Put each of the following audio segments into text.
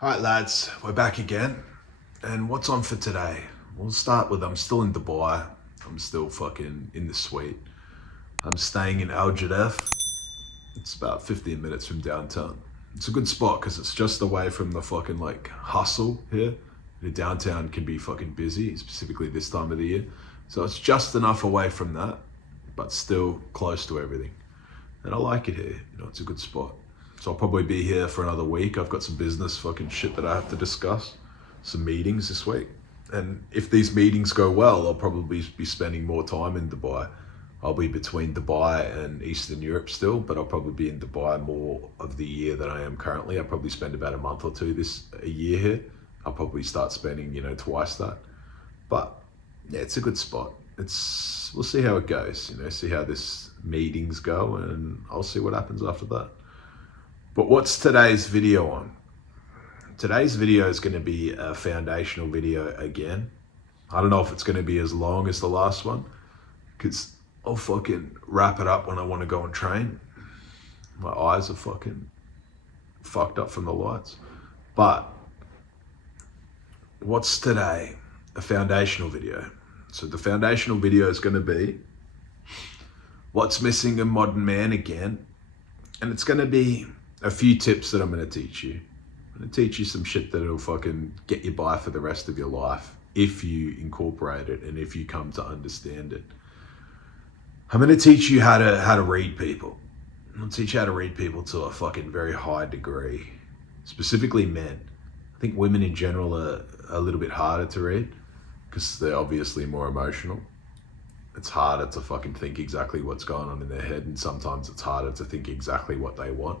All right, lads, we're back again. And what's on for today? We'll start with I'm still in Dubai. I'm still fucking in the suite. I'm staying in Al Jadef. It's about 15 minutes from downtown. It's a good spot because it's just away from the fucking like hustle here. The downtown can be fucking busy, specifically this time of the year. So it's just enough away from that, but still close to everything. And I like it here. It's a good spot. So I'll probably be here for another week. I've got some business fucking shit that I have to discuss. Some meetings this week. And if these meetings go well, I'll probably be spending more time in Dubai. I'll be between Dubai and Eastern Europe still, but I'll probably be in Dubai more of the year than I am currently. I'll probably spend about a month or two a year here. I'll probably start spending, twice that. But yeah, it's a good spot. We'll see how it goes, see how this meetings go, and I'll see what happens after that. But what's today's video on? Today's video is going to be a foundational video again. I don't know if it's going to be as long as the last one, because I'll fucking wrap it up when I want to go and train. My eyes are fucking fucked up from the lights. But what's today? A foundational video. So the foundational video is going to be what's missing in modern man again. And it's going to be a few tips that I'm going to teach you. I'm going to teach you some shit that'll fucking get you by for the rest of your life if you incorporate it and if you come to understand it. I'm going to teach you how to read people. I'm going to teach you how to read people to a fucking very high degree, specifically men. I think women in general are a little bit harder to read because they're obviously more emotional. It's harder to fucking think exactly what's going on in their head, and sometimes it's harder to think exactly what they want.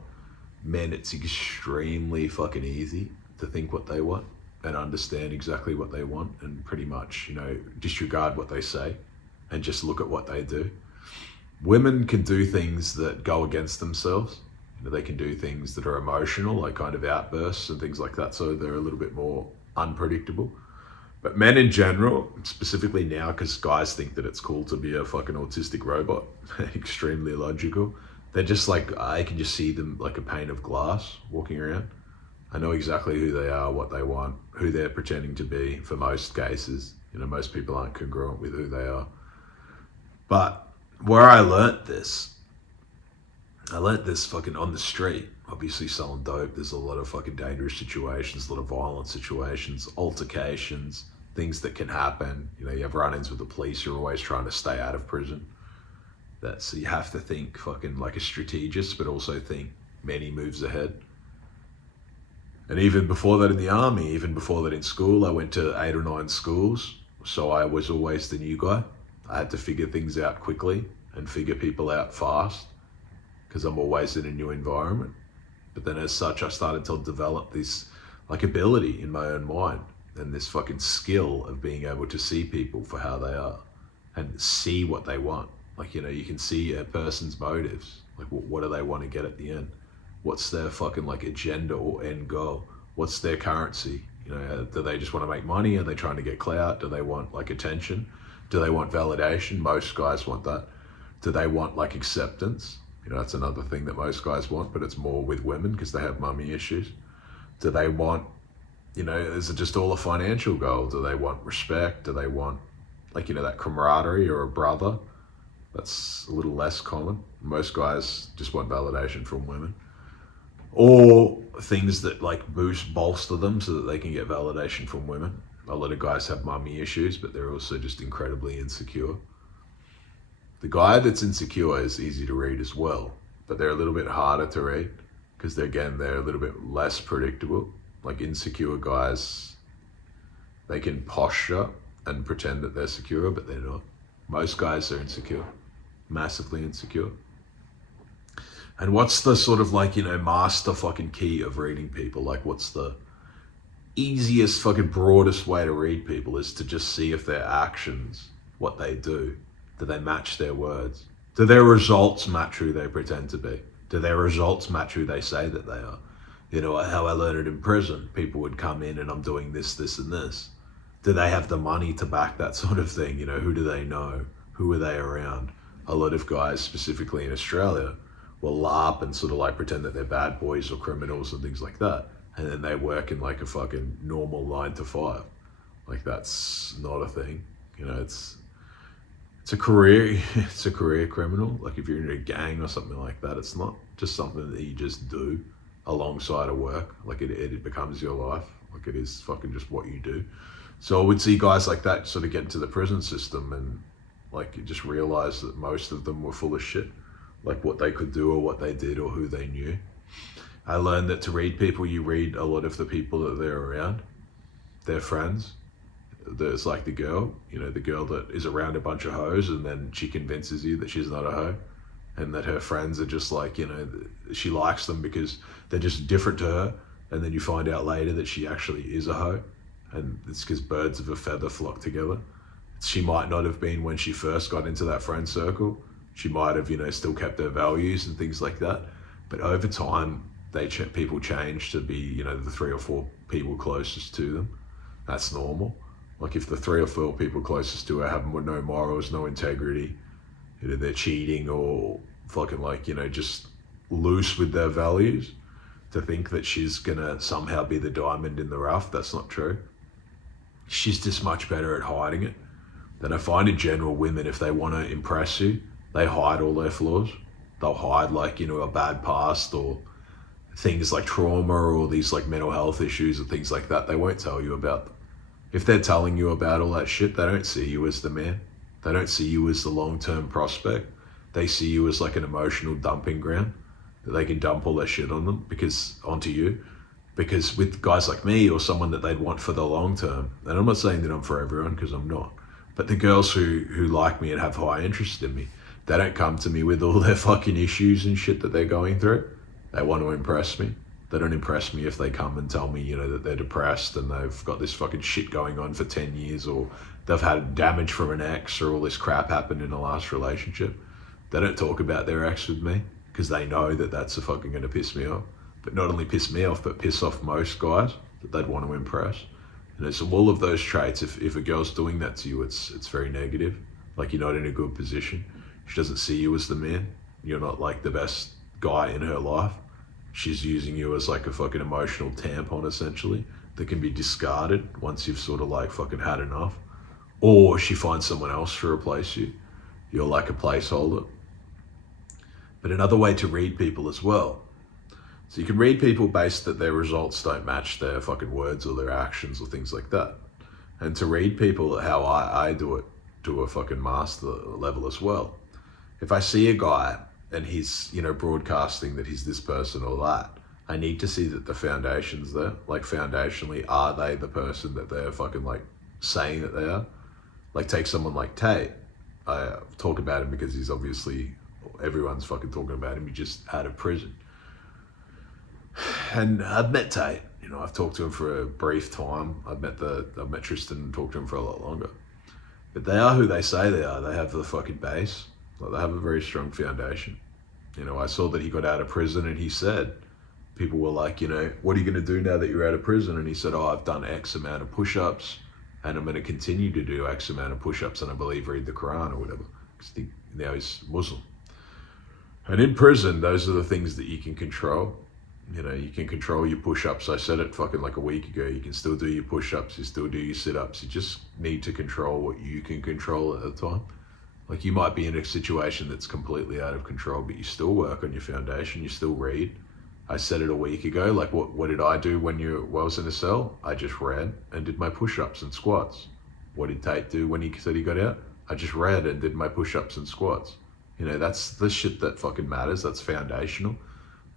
Men, it's extremely fucking easy to think what they want and understand exactly what they want and pretty much, disregard what they say and just look at what they do. Women can do things that go against themselves. They can do things that are emotional, like kind of outbursts and things like that. So they're a little bit more unpredictable. But men in general, specifically now, because guys think that it's cool to be a fucking autistic robot, extremely illogical. They're just like, I can just see them like a pane of glass walking around. I know exactly who they are, what they want, who they're pretending to be for most cases. Most people aren't congruent with who they are. But where I learnt this fucking on the street, obviously selling dope. There's a lot of fucking dangerous situations, a lot of violent situations, altercations, things that can happen. You have run-ins with the police. You're always trying to stay out of prison. So you have to think fucking like a strategist, but also think many moves ahead. And even before that in the army, even before that in school, I went to 8 or 9 schools. So I was always the new guy. I had to figure things out quickly and figure people out fast because I'm always in a new environment. But then as such, I started to develop this like ability in my own mind and this fucking skill of being able to see people for how they are and see what they want. Like, you can see a person's motives. Like, what do they want to get at the end? What's their fucking like agenda or end goal? What's their currency? Do they just want to make money? Are they trying to get clout? Do they want like attention? Do they want validation? Most guys want that. Do they want like acceptance? That's another thing that most guys want, but it's more with women because they have mummy issues. Do they want, is it just all a financial goal? Do they want respect? Do they want like, that camaraderie or a brother? That's a little less common. Most guys just want validation from women. Or things that like bolster them so that they can get validation from women. A lot of guys have mummy issues, but they're also just incredibly insecure. The guy that's insecure is easy to read as well, but they're a little bit harder to read because they're a little bit less predictable. Like insecure guys, they can posture and pretend that they're secure, but they're not. Most guys are insecure, massively insecure. And what's the sort of like, master fucking key of reading people? Like what's the easiest fucking broadest way to read people is to just see if their actions, what they do they match their words? Do their results match who they pretend to be? Do their results match who they say that they are? How I learned it in prison, people would come in and I'm doing this, this, and this. Do they have the money to back that sort of thing? Who do they know? Who are they around? A lot of guys, specifically in Australia, will LARP and sort of like pretend that they're bad boys or criminals and things like that. and then they work in like a fucking normal 9 to 5. Like that's not a thing. You know, it's a career. It's a career criminal. Like if you're in a gang or something like that, it's not just something that you just do alongside of work. Like it becomes your life. Like it is fucking just what you do. So I would see guys like that sort of get into the prison system and like you just realize that most of them were full of shit. Like what they could do or what they did or who they knew. I learned that to read people, you read a lot of the people that they're around, their friends. There's like the girl, you know, the girl that is around a bunch of hoes and then she convinces you that she's not a hoe and that her friends are just like, you know, she likes them because they're just different to her. And then you find out later that she actually is a hoe and it's because birds of a feather flock together. She might not have been when she first got into that friend circle. She might have, you know, still kept her values and things like that. But over time, people change to be, you know, the 3 or 4 people closest to them. That's normal. Like if the 3 or 4 people closest to her have no morals, no integrity, you know, they're cheating or fucking like, you know, just loose with their values, to think that she's gonna somehow be the diamond in the rough, that's not true. She's just much better at hiding it. That I find in general, women, if they want to impress you, they hide all their flaws. They'll hide like, you know, a bad past or things like trauma or these like mental health issues and things like that. They won't tell you about them. If they're telling you about all that shit, they don't see you as the man. They don't see you as the long-term prospect. They see you as like an emotional dumping ground that they can dump all their shit on them onto you. Because with guys like me or someone that they'd want for the long term, and I'm not saying that I'm for everyone because I'm not, but the girls who like me and have high interest in me, they don't come to me with all their fucking issues and shit that they're going through. They want to impress me. They don't impress me if they come and tell me, you know, that they're depressed and they've got this fucking shit going on for 10 years or they've had damage from an ex or all this crap happened in a last relationship. They don't talk about their ex with me because they know that that's fucking going to piss me off. But not only piss me off, but piss off most guys that they'd want to impress. You know, so all of those traits, if a girl's doing that to you, it's very negative. Like you're not in a good position. She doesn't see you as the man. You're not like the best guy in her life. She's using you as like a fucking emotional tampon essentially that can be discarded once you've sort of like fucking had enough. Or she finds someone else to replace you. You're like a placeholder. But another way to read people as well. So you can read people based that their results don't match their fucking words or their actions or things like that. And to read people how I do it to a fucking master level as well. If I see a guy and he's, you know, broadcasting that he's this person or that, I need to see that the foundation's there. Like foundationally, are they the person that they're fucking like saying that they are? Like take someone like Tate. I talk about him because he's obviously, everyone's fucking talking about him. He just out of prison. And I've met Tate, you know, I've talked to him for a brief time. I've met Tristan and talked to him for a lot longer. But they are who they say they are. They have the fucking base. Like they have a very strong foundation. You know, I saw that he got out of prison and he said, people were like, you know, what are you going to do now that you're out of prison? And he said, oh, I've done X amount of push-ups and I'm going to continue to do X amount of push-ups and I believe read the Quran or whatever. Because now he's Muslim. And in prison, those are the things that you can control. You know, you can control your push-ups. I said it fucking like a week ago. You can still do your push-ups. You still do your sit-ups. You just need to control what you can control at the time. Like you might be in a situation that's completely out of control, but you still work on your foundation. You still read. I said it a week ago. Like what did I do when I was in a cell? I just read and did my push-ups and squats. What did Tate do when he said he got out? I just read and did my push-ups and squats. You know, that's the shit that fucking matters. That's foundational.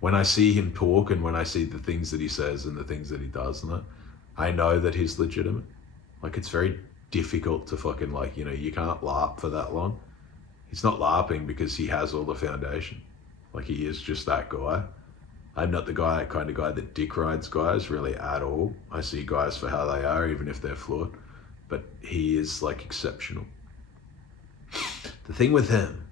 When I see him talk and when I see the things that he says and the things that he does and that, I know that he's legitimate. Like it's very difficult to fucking like, you know, you can't LARP for that long. He's not LARPing because he has all the foundation. Like he is just that guy. I'm not the kind of guy that dick rides guys really at all. I see guys for how they are, even if they're flawed. But he is like exceptional. The thing with him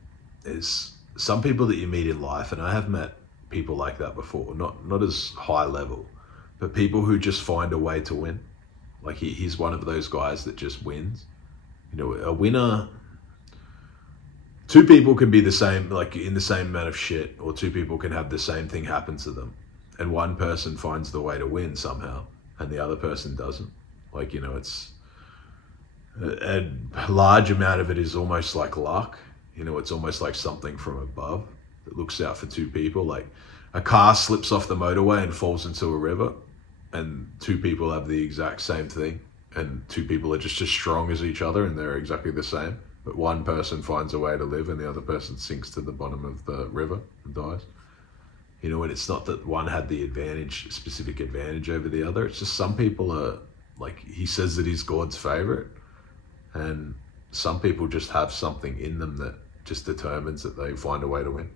is some people that you meet in life, and I have met people like that before, not as high level, but people who just find a way to win. Like he's one of those guys that just wins. You know, a winner, two people can be the same, like in the same amount of shit, or two people can have the same thing happen to them. and one person finds the way to win somehow and the other person doesn't. Like, you know, it's a large amount of it is almost like luck. You know, it's almost like something from above that looks out for two people. Like a car slips off the motorway and falls into a river, and two people have the exact same thing, and two people are just as strong as each other and they're exactly the same, but one person finds a way to live and the other person sinks to the bottom of the river and dies. You know, and it's not that one had the specific advantage over the other. It's just some people are, like, he says that he's God's favorite, and some people just have something in them that just determines that they find a way to win.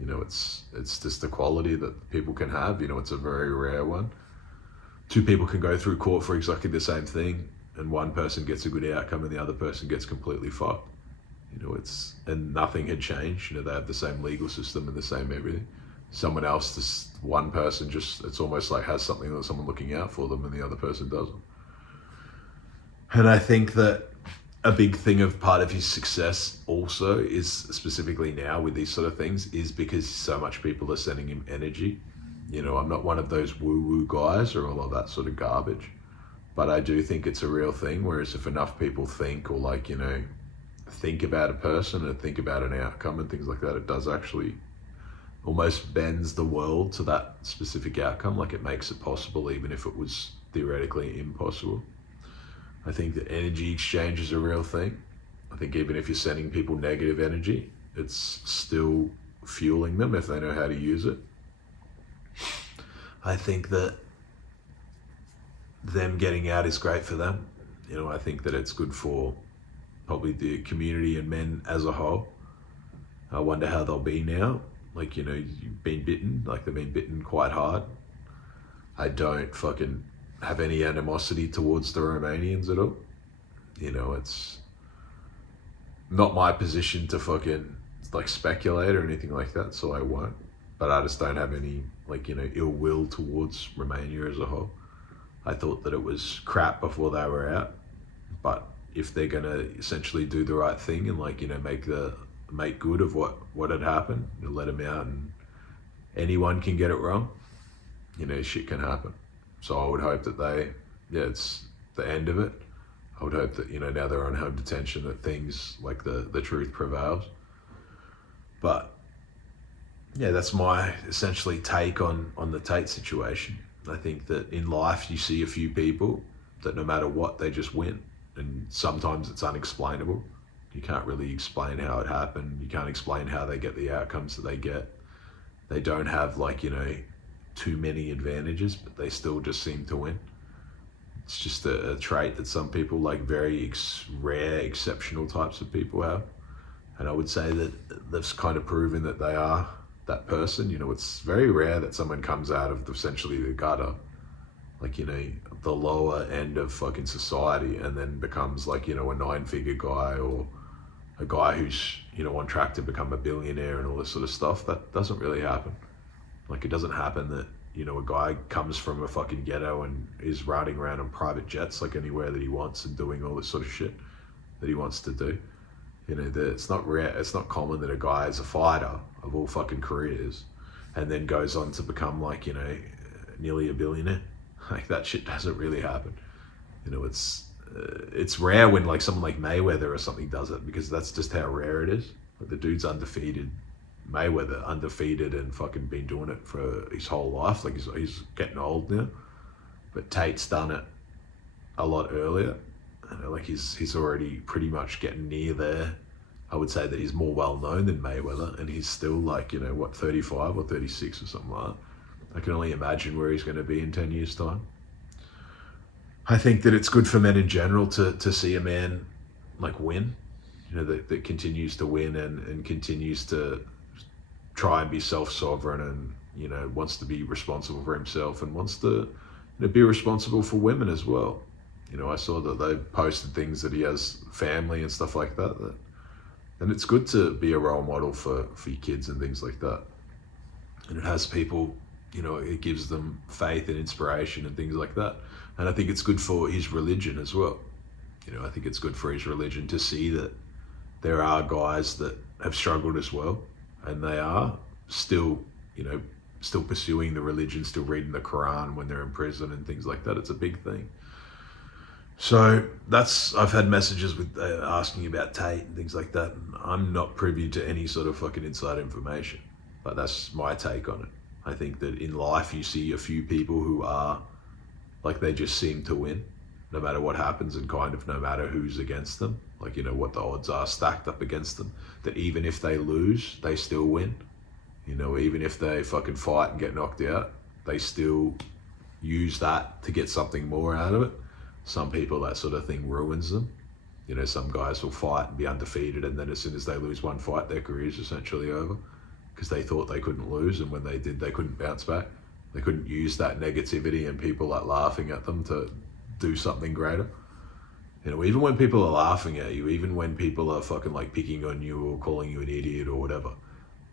You know, it's just the quality that people can have. You know, it's a very rare one. Two people can go through court for exactly the same thing, and one person gets a good outcome and the other person gets completely fucked. You know, and nothing had changed. You know, they have the same legal system and the same everything. Someone else, this one person just, it's almost like has something that someone looking out for them and the other person doesn't. And I think that a big thing of part of his success also is, specifically now with these sort of things, is because so much people are sending him energy. You know, I'm not one of those woo-woo guys or all of that sort of garbage, but I do think it's a real thing. Whereas if enough people think, or like, you know, think about a person and think about an outcome and things like that, it does actually almost bends the world to that specific outcome. Like, it makes it possible even if it was theoretically impossible. I think that energy exchange is a real thing. I think even if you're sending people negative energy, it's still fueling them if they know how to use it. I think that them getting out is great for them. You know, I think that it's good for probably the community and men as a whole. I wonder how they'll be now. Like, you know, you've been bitten, like they've been bitten quite hard. I don't fucking have any animosity towards the Romanians at all. You know, it's not my position to fucking like speculate or anything like that, so I won't. But I just don't have any, like, you know, ill will towards Romania as a whole. I thought that it was crap before they were out, but if they're gonna essentially do the right thing and, like, you know, make good of what had happened, you know, let them out, and anyone can get it wrong. You know, shit can happen. So I would hope that it's the end of it. I would hope that, you know, now they're on home detention, that things like the truth prevails. But yeah, that's my essentially take on the Tate situation. I think that in life you see a few people that no matter what, they just win. And sometimes it's unexplainable. You can't really explain how it happened. You can't explain how they get the outcomes that they get. They don't have, like, you know, too many advantages, but they still just seem to win. It's just a trait that some people, like very rare, exceptional types of people have. And I would say that they've kind of proven that they are that person. You know, it's very rare that someone comes out of essentially the gutter, like, you know, the lower end of fucking society, and then becomes, like, you know, a 9-figure guy, or a guy who's, you know, on track to become a billionaire and all this sort of stuff. That doesn't really happen. Like, it doesn't happen that, you know, a guy comes from a fucking ghetto and is riding around on private jets like anywhere that he wants and doing all this sort of shit that he wants to do. You know, it's not rare, it's not common that a guy is a fighter of all fucking careers and then goes on to become, like, you know, nearly a billionaire. Like, that shit doesn't really happen. You know, it's rare when, like, someone like Mayweather or something does it, because that's just how rare it is. Like, the dude's undefeated. Mayweather, undefeated, and fucking been doing it for his whole life. Like, he's getting old now. But Tate's done it a lot earlier. And, like, he's already pretty much getting near there. I would say that he's more well known than Mayweather, and he's still, like, you know, what, 35 or 36 or something like that. I can only imagine where he's going to be in 10 years' time. I think that it's good for men in general to see a man, like, win. You know, that continues to win and continues to try and be self-sovereign, and, you know, wants to be responsible for himself, and wants to, you know, be responsible for women as well. You know, I saw that they posted things that he has family and stuff like that. And it's good to be a role model for your kids and things like that. And it has people, you know, it gives them faith and inspiration and things like that. And I think it's good for his religion as well. You know, I think it's good for his religion to see that there are guys that have struggled as well, and they are still, you know, still pursuing the religion, still reading the Quran when they're in prison and things like that. It's a big thing. So I've had messages with asking about Tate and things like that. And I'm not privy to any sort of fucking inside information, but that's my take on it. I think that in life you see a few people who are like, they just seem to win no matter what happens, and kind of no matter who's against them, like, you know, what the odds are stacked up against them, that even if they lose, they still win. You know, even if they fucking fight and get knocked out, they still use that to get something more out of it. Some people, that sort of thing ruins them. You know, some guys will fight and be undefeated, and then as soon as they lose one fight, their career's essentially over because they thought they couldn't lose, and when they did, they couldn't bounce back. They couldn't use that negativity and people like laughing at them to do something greater. You know, even when people are laughing at you, even when people are fucking like picking on you or calling you an idiot or whatever,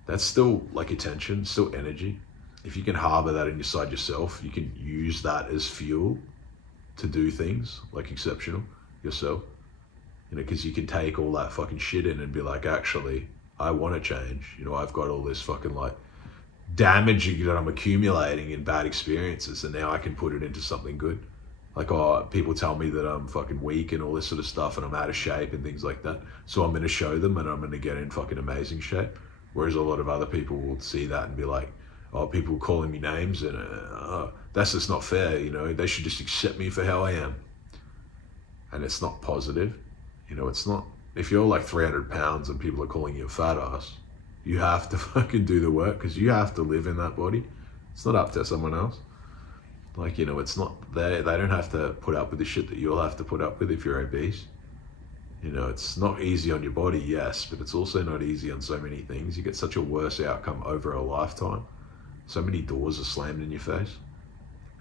that's still like attention, still energy. If you can harbor that inside yourself, you can use that as fuel to do things like exceptional yourself. You know, because you can take all that fucking shit in and be like, actually, I want to change. You know, I've got all this fucking like damage that I'm accumulating in bad experiences, and now I can put it into something good. Like, oh, people tell me that I'm fucking weak and all this sort of stuff, and I'm out of shape and things like that. So I'm going to show them, and I'm going to get in fucking amazing shape. Whereas a lot of other people will see that and be like, oh, people calling me names, and that's just not fair. You know, they should just accept me for how I am. And it's not positive. You know, it's not. If you're like 300 pounds and people are calling you a fat ass, you have to fucking do the work, because you have to live in that body. It's not up to someone else. Like, you know, it's not, they don't have to put up with the shit that you'll have to put up with if you're obese. You know, it's not easy on your body, yes, but it's also not easy on so many things. You get such a worse outcome over a lifetime. So many doors are slammed in your face.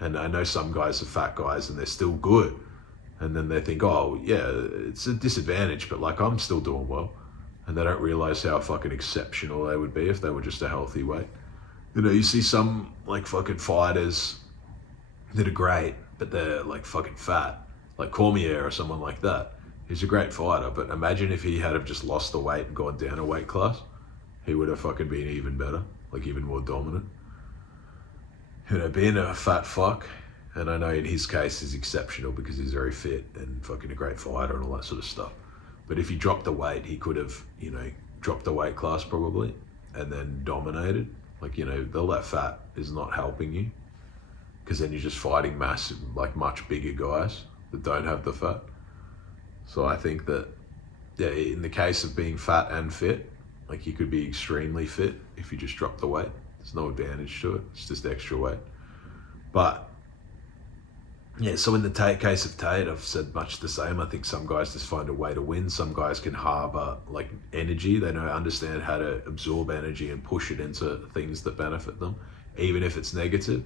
And I know some guys are fat guys and they're still good. And then they think, oh, yeah, it's a disadvantage, but like, I'm still doing well. And they don't realize how fucking exceptional they would be if they were just a healthy weight. You know, you see some like fucking fighters that are great, but they're like fucking fat, like Cormier or someone like that. He's a great fighter, but imagine if he had have just lost the weight and gone down a weight class, he would have fucking been even better, like even more dominant. You know, being a fat fuck, and I know in his case he's exceptional because he's very fit and fucking a great fighter and all that sort of stuff. But if he dropped the weight, he could have, you know, dropped the weight class probably and then dominated. Like, you know, all that fat is not helping you, because then you're just fighting massive, like much bigger guys that don't have the fat. So I think that, yeah, in the case of being fat and fit, like you could be extremely fit if you just drop the weight. There's no advantage to it. It's just extra weight. But yeah, so in the case of Tate, I've said much the same. I think some guys just find a way to win. Some guys can harbor like energy. They understand how to absorb energy and push it into things that benefit them, even if it's negative.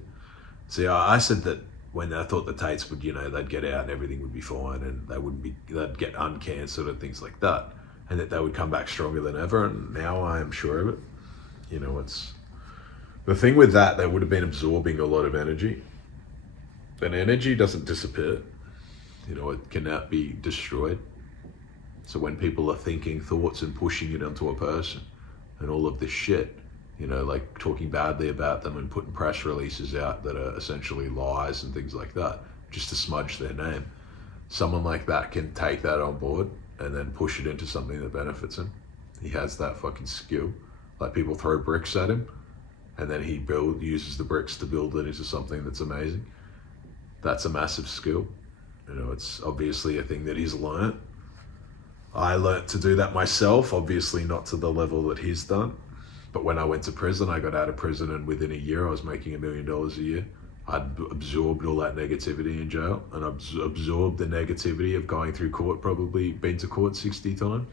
See, I said that when I thought the Tates would, you know, they'd get out and everything would be fine and they'd get uncancelled and things like that, and that they would come back stronger than ever. And now I am sure of it. You know, it's the thing with that, they would have been absorbing a lot of energy. And energy doesn't disappear. You know, it cannot be destroyed. So when people are thinking thoughts and pushing it onto a person and all of this shit, you know, like talking badly about them and putting press releases out that are essentially lies and things like that, just to smudge their name. Someone like that can take that on board and then push it into something that benefits him. He has that fucking skill. Like people throw bricks at him and then he uses the bricks to build it into something that's amazing. That's a massive skill. You know, it's obviously a thing that he's learnt. I learnt to do that myself, obviously not to the level that he's done. But when I went to prison, I got out of prison and within a year I was making $1 million a year. I'd absorbed all that negativity in jail and absorbed the negativity of going through court, probably been to court 60 times.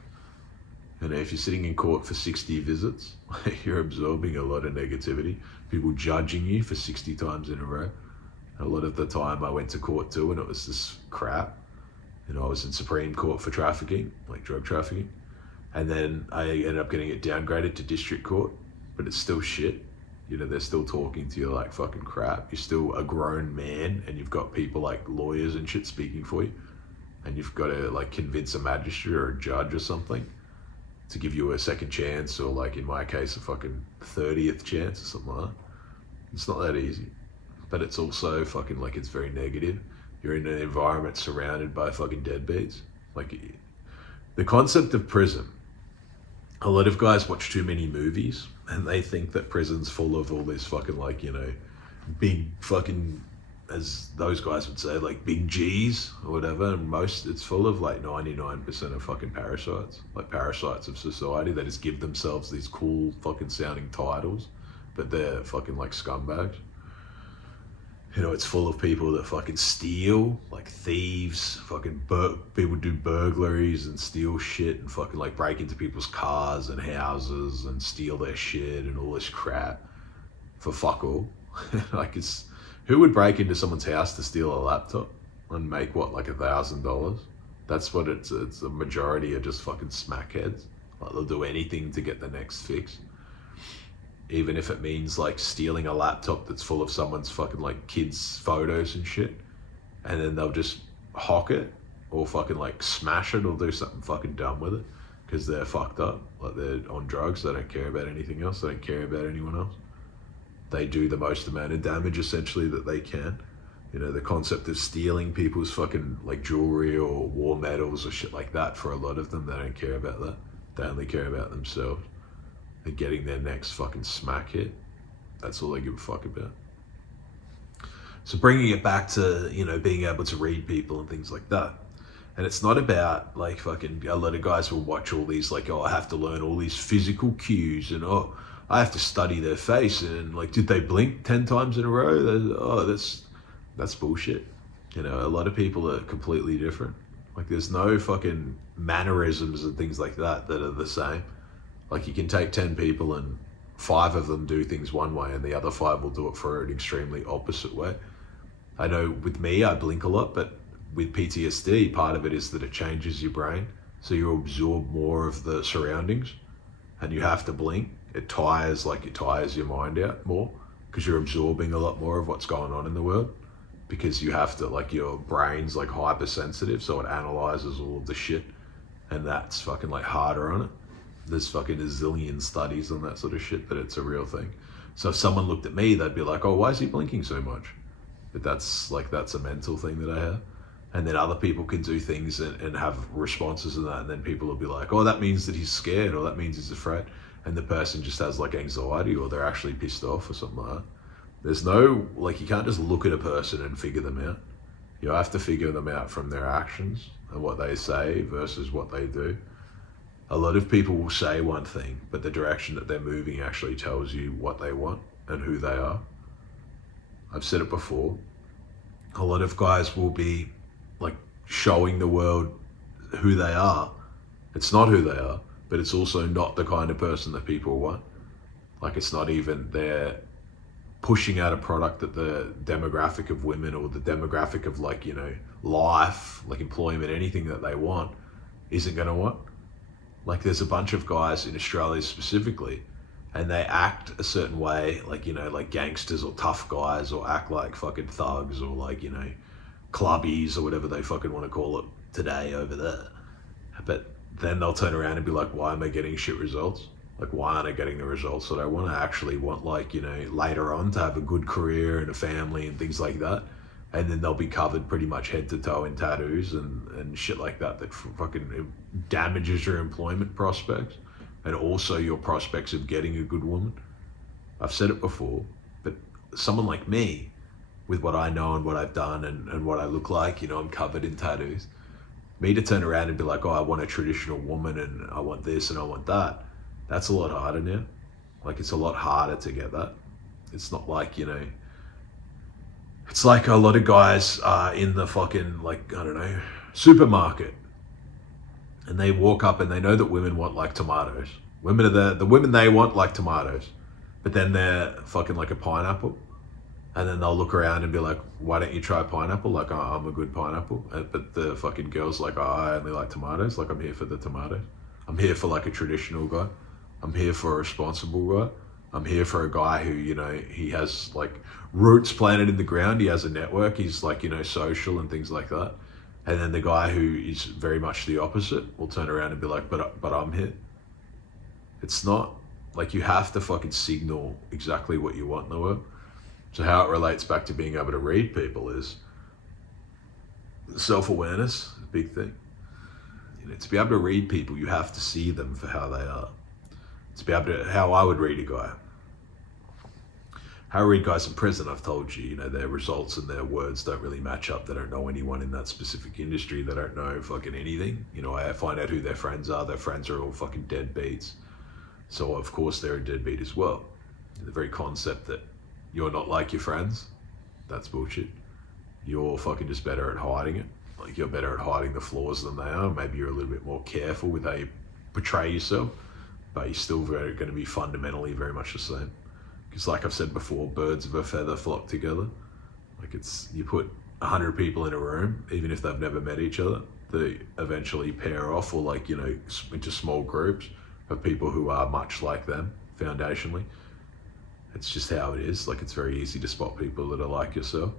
And if you're sitting in court for 60 visits, you're absorbing a lot of negativity. People judging you for 60 times in a row. A lot of the time I went to court too and it was this crap. You know, I was in Supreme Court for trafficking, like drug trafficking. And then I ended up getting it downgraded to district court, but it's still shit. You know, they're still talking to you like fucking crap. You're still a grown man and you've got people like lawyers and shit speaking for you. And you've got to like convince a magistrate or a judge or something to give you a second chance, or like in my case, a fucking 30th chance or something like that. It's not that easy. But it's also fucking like, it's very negative. You're in an environment surrounded by fucking deadbeats. Like, the concept of prison, a lot of guys watch too many movies and they think that prison's full of all this fucking, like, you know, big fucking, as those guys would say, like big G's or whatever. And it's full of like 99% of fucking parasites, like parasites of society. They just give themselves these cool fucking sounding titles, but they're fucking like scumbags. You know, it's full of people that fucking steal, like thieves, fucking people do burglaries and steal shit and fucking like break into people's cars and houses and steal their shit and all this crap for fuck all. Like, who would break into someone's house to steal a laptop and make what, like $1,000? That's what it's a majority are just fucking smackheads. Like, they'll do anything to get the next fix. Even if it means like stealing a laptop that's full of someone's fucking like kids' photos and shit. And then they'll just hock it or fucking like smash it or do something fucking dumb with it because they're fucked up. Like, they're on drugs. They don't care about anything else. They don't care about anyone else. They do the most amount of damage essentially that they can. You know, the concept of stealing people's fucking like jewelry or war medals or shit like that, for a lot of them, they don't care about that. They only care about themselves and getting their next fucking smack hit. That's all they give a fuck about. So bringing it back to, you know, being able to read people and things like that. And it's not about like fucking, a lot of guys will watch all these like, oh, I have to learn all these physical cues and oh, I have to study their face and like, did they blink 10 times in a row? Oh, that's bullshit. You know, a lot of people are completely different. Like, there's no fucking mannerisms and things like that are the same. Like, you can take 10 people and 5 of them do things one way and the other 5 will do it for an extremely opposite way. I know with me, I blink a lot, but with PTSD, part of it is that it changes your brain. So you absorb more of the surroundings and you have to blink. It tires your mind out more because you're absorbing a lot more of what's going on in the world, because you have to, like, your brain's like hypersensitive, so it analyzes all of the shit, and that's fucking like harder on it. There's fucking a zillion studies on that sort of shit that it's a real thing. So if someone looked at me, they'd be like, oh, why is he blinking so much? But that's a mental thing that I have. And then other people can do things and have responses to that, and then people will be like, oh, that means that he's scared, or that means he's afraid. And the person just has like anxiety, or they're actually pissed off or something like that. There's no, like, you can't just look at a person and figure them out. You have to figure them out from their actions and what they say versus what they do. A lot of people will say one thing, but the direction that they're moving actually tells you what they want and who they are. I've said it before. A lot of guys will be like showing the world who they are. It's not who they are, but it's also not the kind of person that people want. Like, it's not even, they're pushing out a product that the demographic of women or the demographic of, like, you know, life, like employment, anything that they want isn't going to want. Like, there's a bunch of guys in Australia specifically, and they act a certain way, like, you know, like gangsters or tough guys, or act like fucking thugs, or like, you know, clubbies or whatever they fucking want to call it today over there. But then they'll turn around and be like, why am I getting shit results? Like, why aren't I getting the results that I want? I actually want, like, you know, later on to have a good career and a family and things like that. And then they'll be covered pretty much head to toe in tattoos and shit like that fucking damages your employment prospects and also your prospects of getting a good woman. I've said it before, but someone like me, with what I know and what I've done and what I look like, you know, I'm covered in tattoos. Me to turn around and be like, oh, I want a traditional woman and I want this and I want that. That's a lot harder now. Like, it's a lot harder to get that. It's not like, you know, it's like a lot of guys are in the fucking, like, I don't know, supermarket. And they walk up and they know that women want like tomatoes. Women are the women they want like tomatoes. But then they're fucking like a pineapple. And then they'll look around and be like, why don't you try pineapple? Like, oh, I'm a good pineapple. But the fucking girl's like, oh, I only like tomatoes. Like, I'm here for the tomatoes. I'm here for like a traditional guy. I'm here for a responsible guy. I'm here for a guy who, you know, he has like roots planted in the ground. He has a network. He's like, you know, social and things like that. And then the guy who is very much the opposite will turn around and be like, but I'm here. It's not like, you have to fucking signal exactly what you want in the world. So how it relates back to being able to read people is self-awareness, a big thing. You know, to be able to read people, you have to see them for how they are. To be able to, how I would read a guy. How I read guys in prison, I've told you, you know, their results and their words don't really match up. They don't know anyone in that specific industry. They don't know fucking anything. You know, I find out who their friends are. Their friends are all fucking deadbeats. So of course they're a deadbeat as well. The very concept that you're not like your friends, that's bullshit. You're fucking just better at hiding it. Like, you're better at hiding the flaws than they are. Maybe you're a little bit more careful with how you portray yourself, but you're still going to be fundamentally very much the same. Because like I've said before, birds of a feather flock together. Like, it's, you put 100 people in a room, even if they've never met each other, they eventually pair off, or like, you know, into small groups of people who are much like them foundationally. It's just how it is. Like, it's very easy to spot people that are like yourself.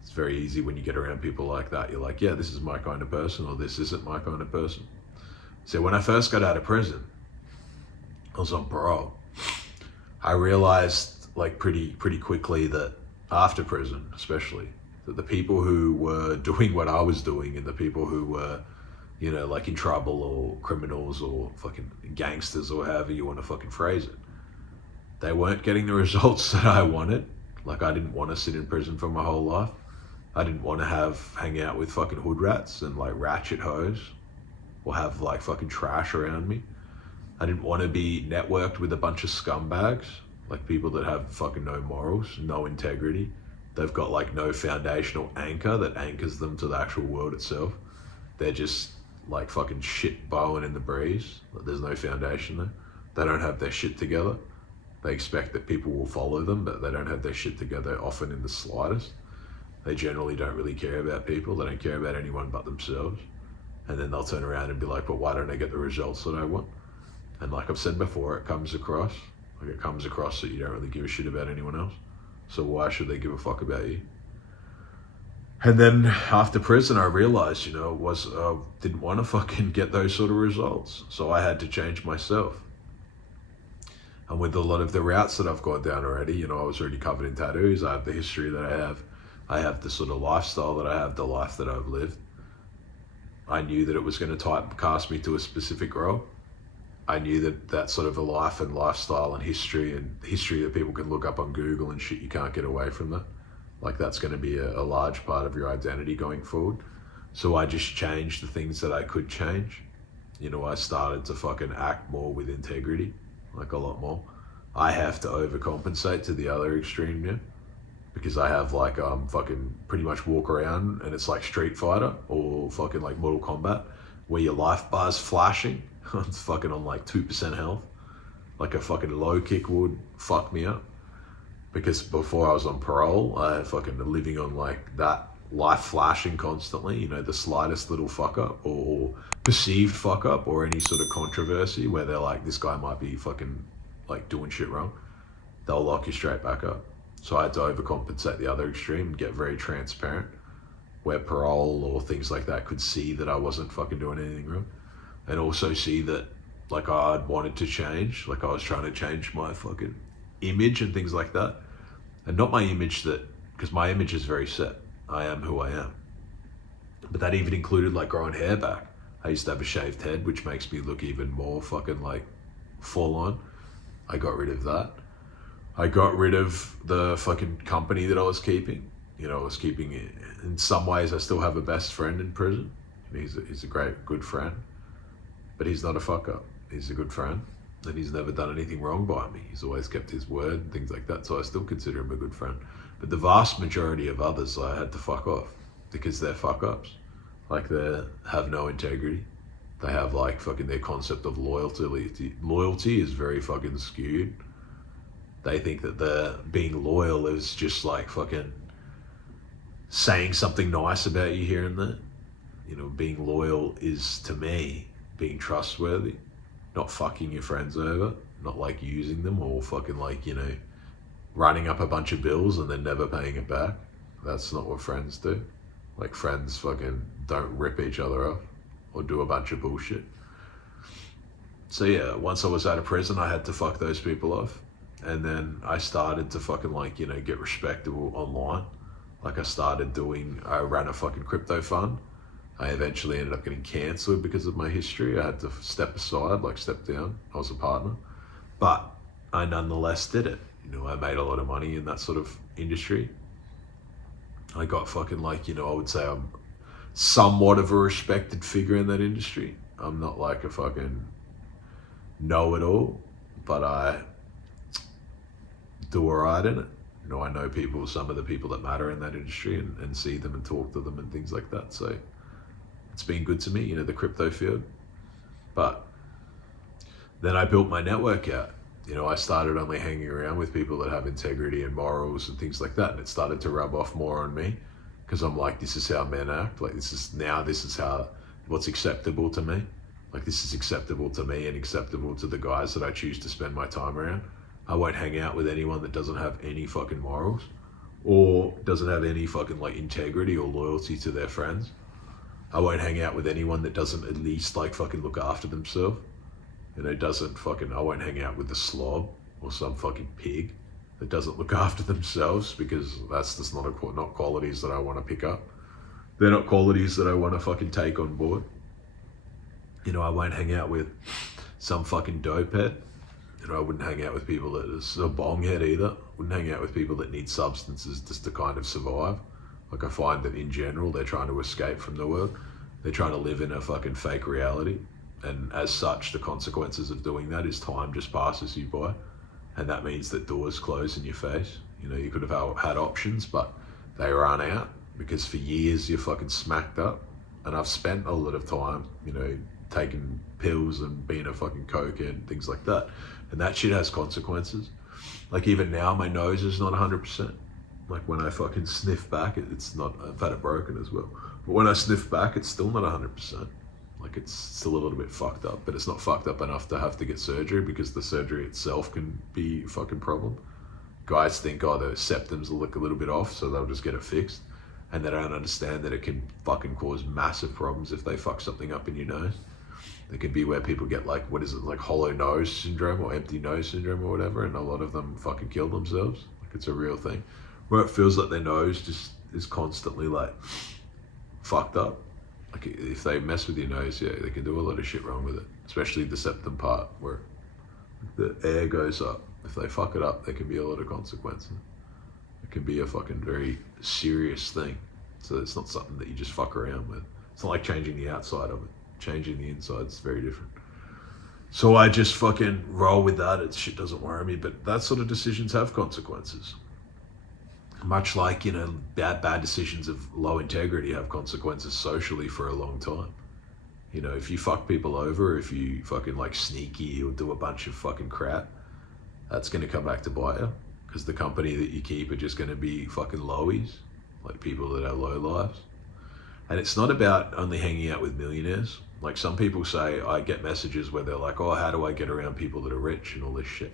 It's very easy when you get around people like that. You're like, yeah, this is my kind of person, or this isn't my kind of person. So when I first got out of prison, I was on parole. I realized, like, pretty quickly that after prison, especially, that the people who were doing what I was doing, and the people who were, you know, like in trouble or criminals or fucking gangsters or however you want to fucking phrase it, they weren't getting the results that I wanted. Like, I didn't want to sit in prison for my whole life. I didn't want to hang out with fucking hood rats and like ratchet hoes, or have like fucking trash around me. I didn't want to be networked with a bunch of scumbags, like people that have fucking no morals, no integrity. They've got like no foundational anchor that anchors them to the actual world itself. They're just like fucking shit blowing in the breeze. There's no foundation there. They don't have their shit together. They expect that people will follow them, but they don't have their shit together often in the slightest. They generally don't really care about people. They don't care about anyone but themselves. And then they'll turn around and be like, but why don't I get the results that I want? And like I've said before, it comes across that you don't really give a shit about anyone else. So why should they give a fuck about you? And then after prison, I realized, you know, didn't want to fucking get those sort of results. So I had to change myself. And with a lot of the routes that I've gone down already, you know, I was already covered in tattoos. I have the history that I have. I have the sort of lifestyle that I have, the life that I've lived. I knew that it was going to typecast me to a specific role. I knew that that sort of a life and lifestyle and history that people can look up on Google and shit, you can't get away from that. Like, that's going to be a large part of your identity going forward. So I just changed the things that I could change. You know, I started to fucking act more with integrity, like a lot more. I have to overcompensate to the other extreme now, because I have like fucking pretty much walk around and it's like Street Fighter or fucking like Mortal Kombat, where your life bar's flashing. It's fucking on like 2% health. Like a fucking low kick would fuck me up. Because before I was on parole, I fucking living on like that life flashing constantly, you know, the slightest little fuck up or perceived fuck up or any sort of controversy where they're like, this guy might be fucking like doing shit wrong, they'll lock you straight back up. So I had to overcompensate the other extreme and get very transparent, where parole or things like that could see that I wasn't fucking doing anything wrong, and also see that like I'd wanted to change, like I was trying to change my fucking image and things like that. And not my image because my image is very set. I am who I am. But that even included like growing hair back. I used to have a shaved head, which makes me look even more fucking like full on. I got rid of that. I got rid of the fucking company that I was keeping. You know, I was keeping it. In some ways, I still have a best friend in prison. He's a good friend. But he's not a fuck up. He's a good friend. And he's never done anything wrong by me. He's always kept his word and things like that. So I still consider him a good friend. But the vast majority of others I had to fuck off because they're fuck ups. Like, they have no integrity. They have like fucking their concept of loyalty. Loyalty is very fucking skewed. They think that being loyal is just like fucking saying something nice about you here and there. You know, being loyal is, to me, being trustworthy, not fucking your friends over, not like using them or fucking like, you know, running up a bunch of bills and then never paying it back. That's not what friends do. Like, friends fucking don't rip each other off or do a bunch of bullshit. So yeah, once I was out of prison, I had to fuck those people off. And then I started to fucking like, you know, get respectable online. Like I ran a fucking crypto fund. I eventually ended up getting cancelled because of my history. I had to step aside, like step down. I was a partner. But I nonetheless did it. You know, I made a lot of money in that sort of industry. I got fucking like, you know, I would say I'm somewhat of a respected figure in that industry. I'm not like a fucking know-it-all, but I do alright in it. You know, I know people, some of the people that matter in that industry and see them and talk to them and things like that. So it's been good to me, you know, the crypto field. But then I built my network out. You know, I started only hanging around with people that have integrity and morals and things like that. And it started to rub off more on me because I'm like, this is how men act. Like this is how, what's acceptable to me. Like this is acceptable to me and acceptable to the guys that I choose to spend my time around. I won't hang out with anyone that doesn't have any fucking morals or doesn't have any fucking like integrity or loyalty to their friends. I won't hang out with anyone that doesn't at least like fucking look after themselves. You know, I won't hang out with the slob or some fucking pig that doesn't look after themselves, because that's just not qualities that I want to pick up. They're not qualities that I want to fucking take on board. You know, I won't hang out with some fucking dope head. You know, I wouldn't hang out with people that is a bong head either. Wouldn't hang out with people that need substances just to kind of survive. Like I find that in general, they're trying to escape from the world. They're trying to live in a fucking fake reality. And as such, the consequences of doing that is time just passes you by. And that means that doors close in your face. You know, you could have had options, but they run out because for years you're fucking smacked up. And I've spent a lot of time, you know, taking pills and being a fucking cokehead and things like that. And that shit has consequences. Like even now, my nose is not 100%. Like when I fucking sniff back, it's not, I've had it broken as well. But when I sniff back, it's still not 100%. Like it's still a little bit fucked up, but it's not fucked up enough to have to get surgery, because the surgery itself can be a fucking problem. Guys think, oh, the septums will look a little bit off, so they'll just get it fixed. And they don't understand that it can fucking cause massive problems if they fuck something up in your nose. It can be where people get like, what is it, like hollow nose syndrome or empty nose syndrome or whatever, and a lot of them fucking kill themselves. Like it's a real thing. Where it feels like their nose just is constantly like fucked up. Like if they mess with your nose, yeah, they can do a lot of shit wrong with it. Especially the septum part where the air goes up. If they fuck it up, there can be a lot of consequences. It can be a fucking very serious thing. So it's not something that you just fuck around with. It's not like changing the outside of it. Changing the inside is very different. So I just fucking roll with that. It shit doesn't worry me, but that sort of decisions have consequences. Much like, you know, bad decisions of low integrity have consequences socially for a long time. You know, if you fuck people over, if you fucking like sneaky or do a bunch of fucking crap, that's going to come back to bite you, because the company that you keep are just going to be fucking lowies, like people that have low lives. And it's not about only hanging out with millionaires. Like some people say, I get messages where they're like, oh, how do I get around people that are rich and all this shit?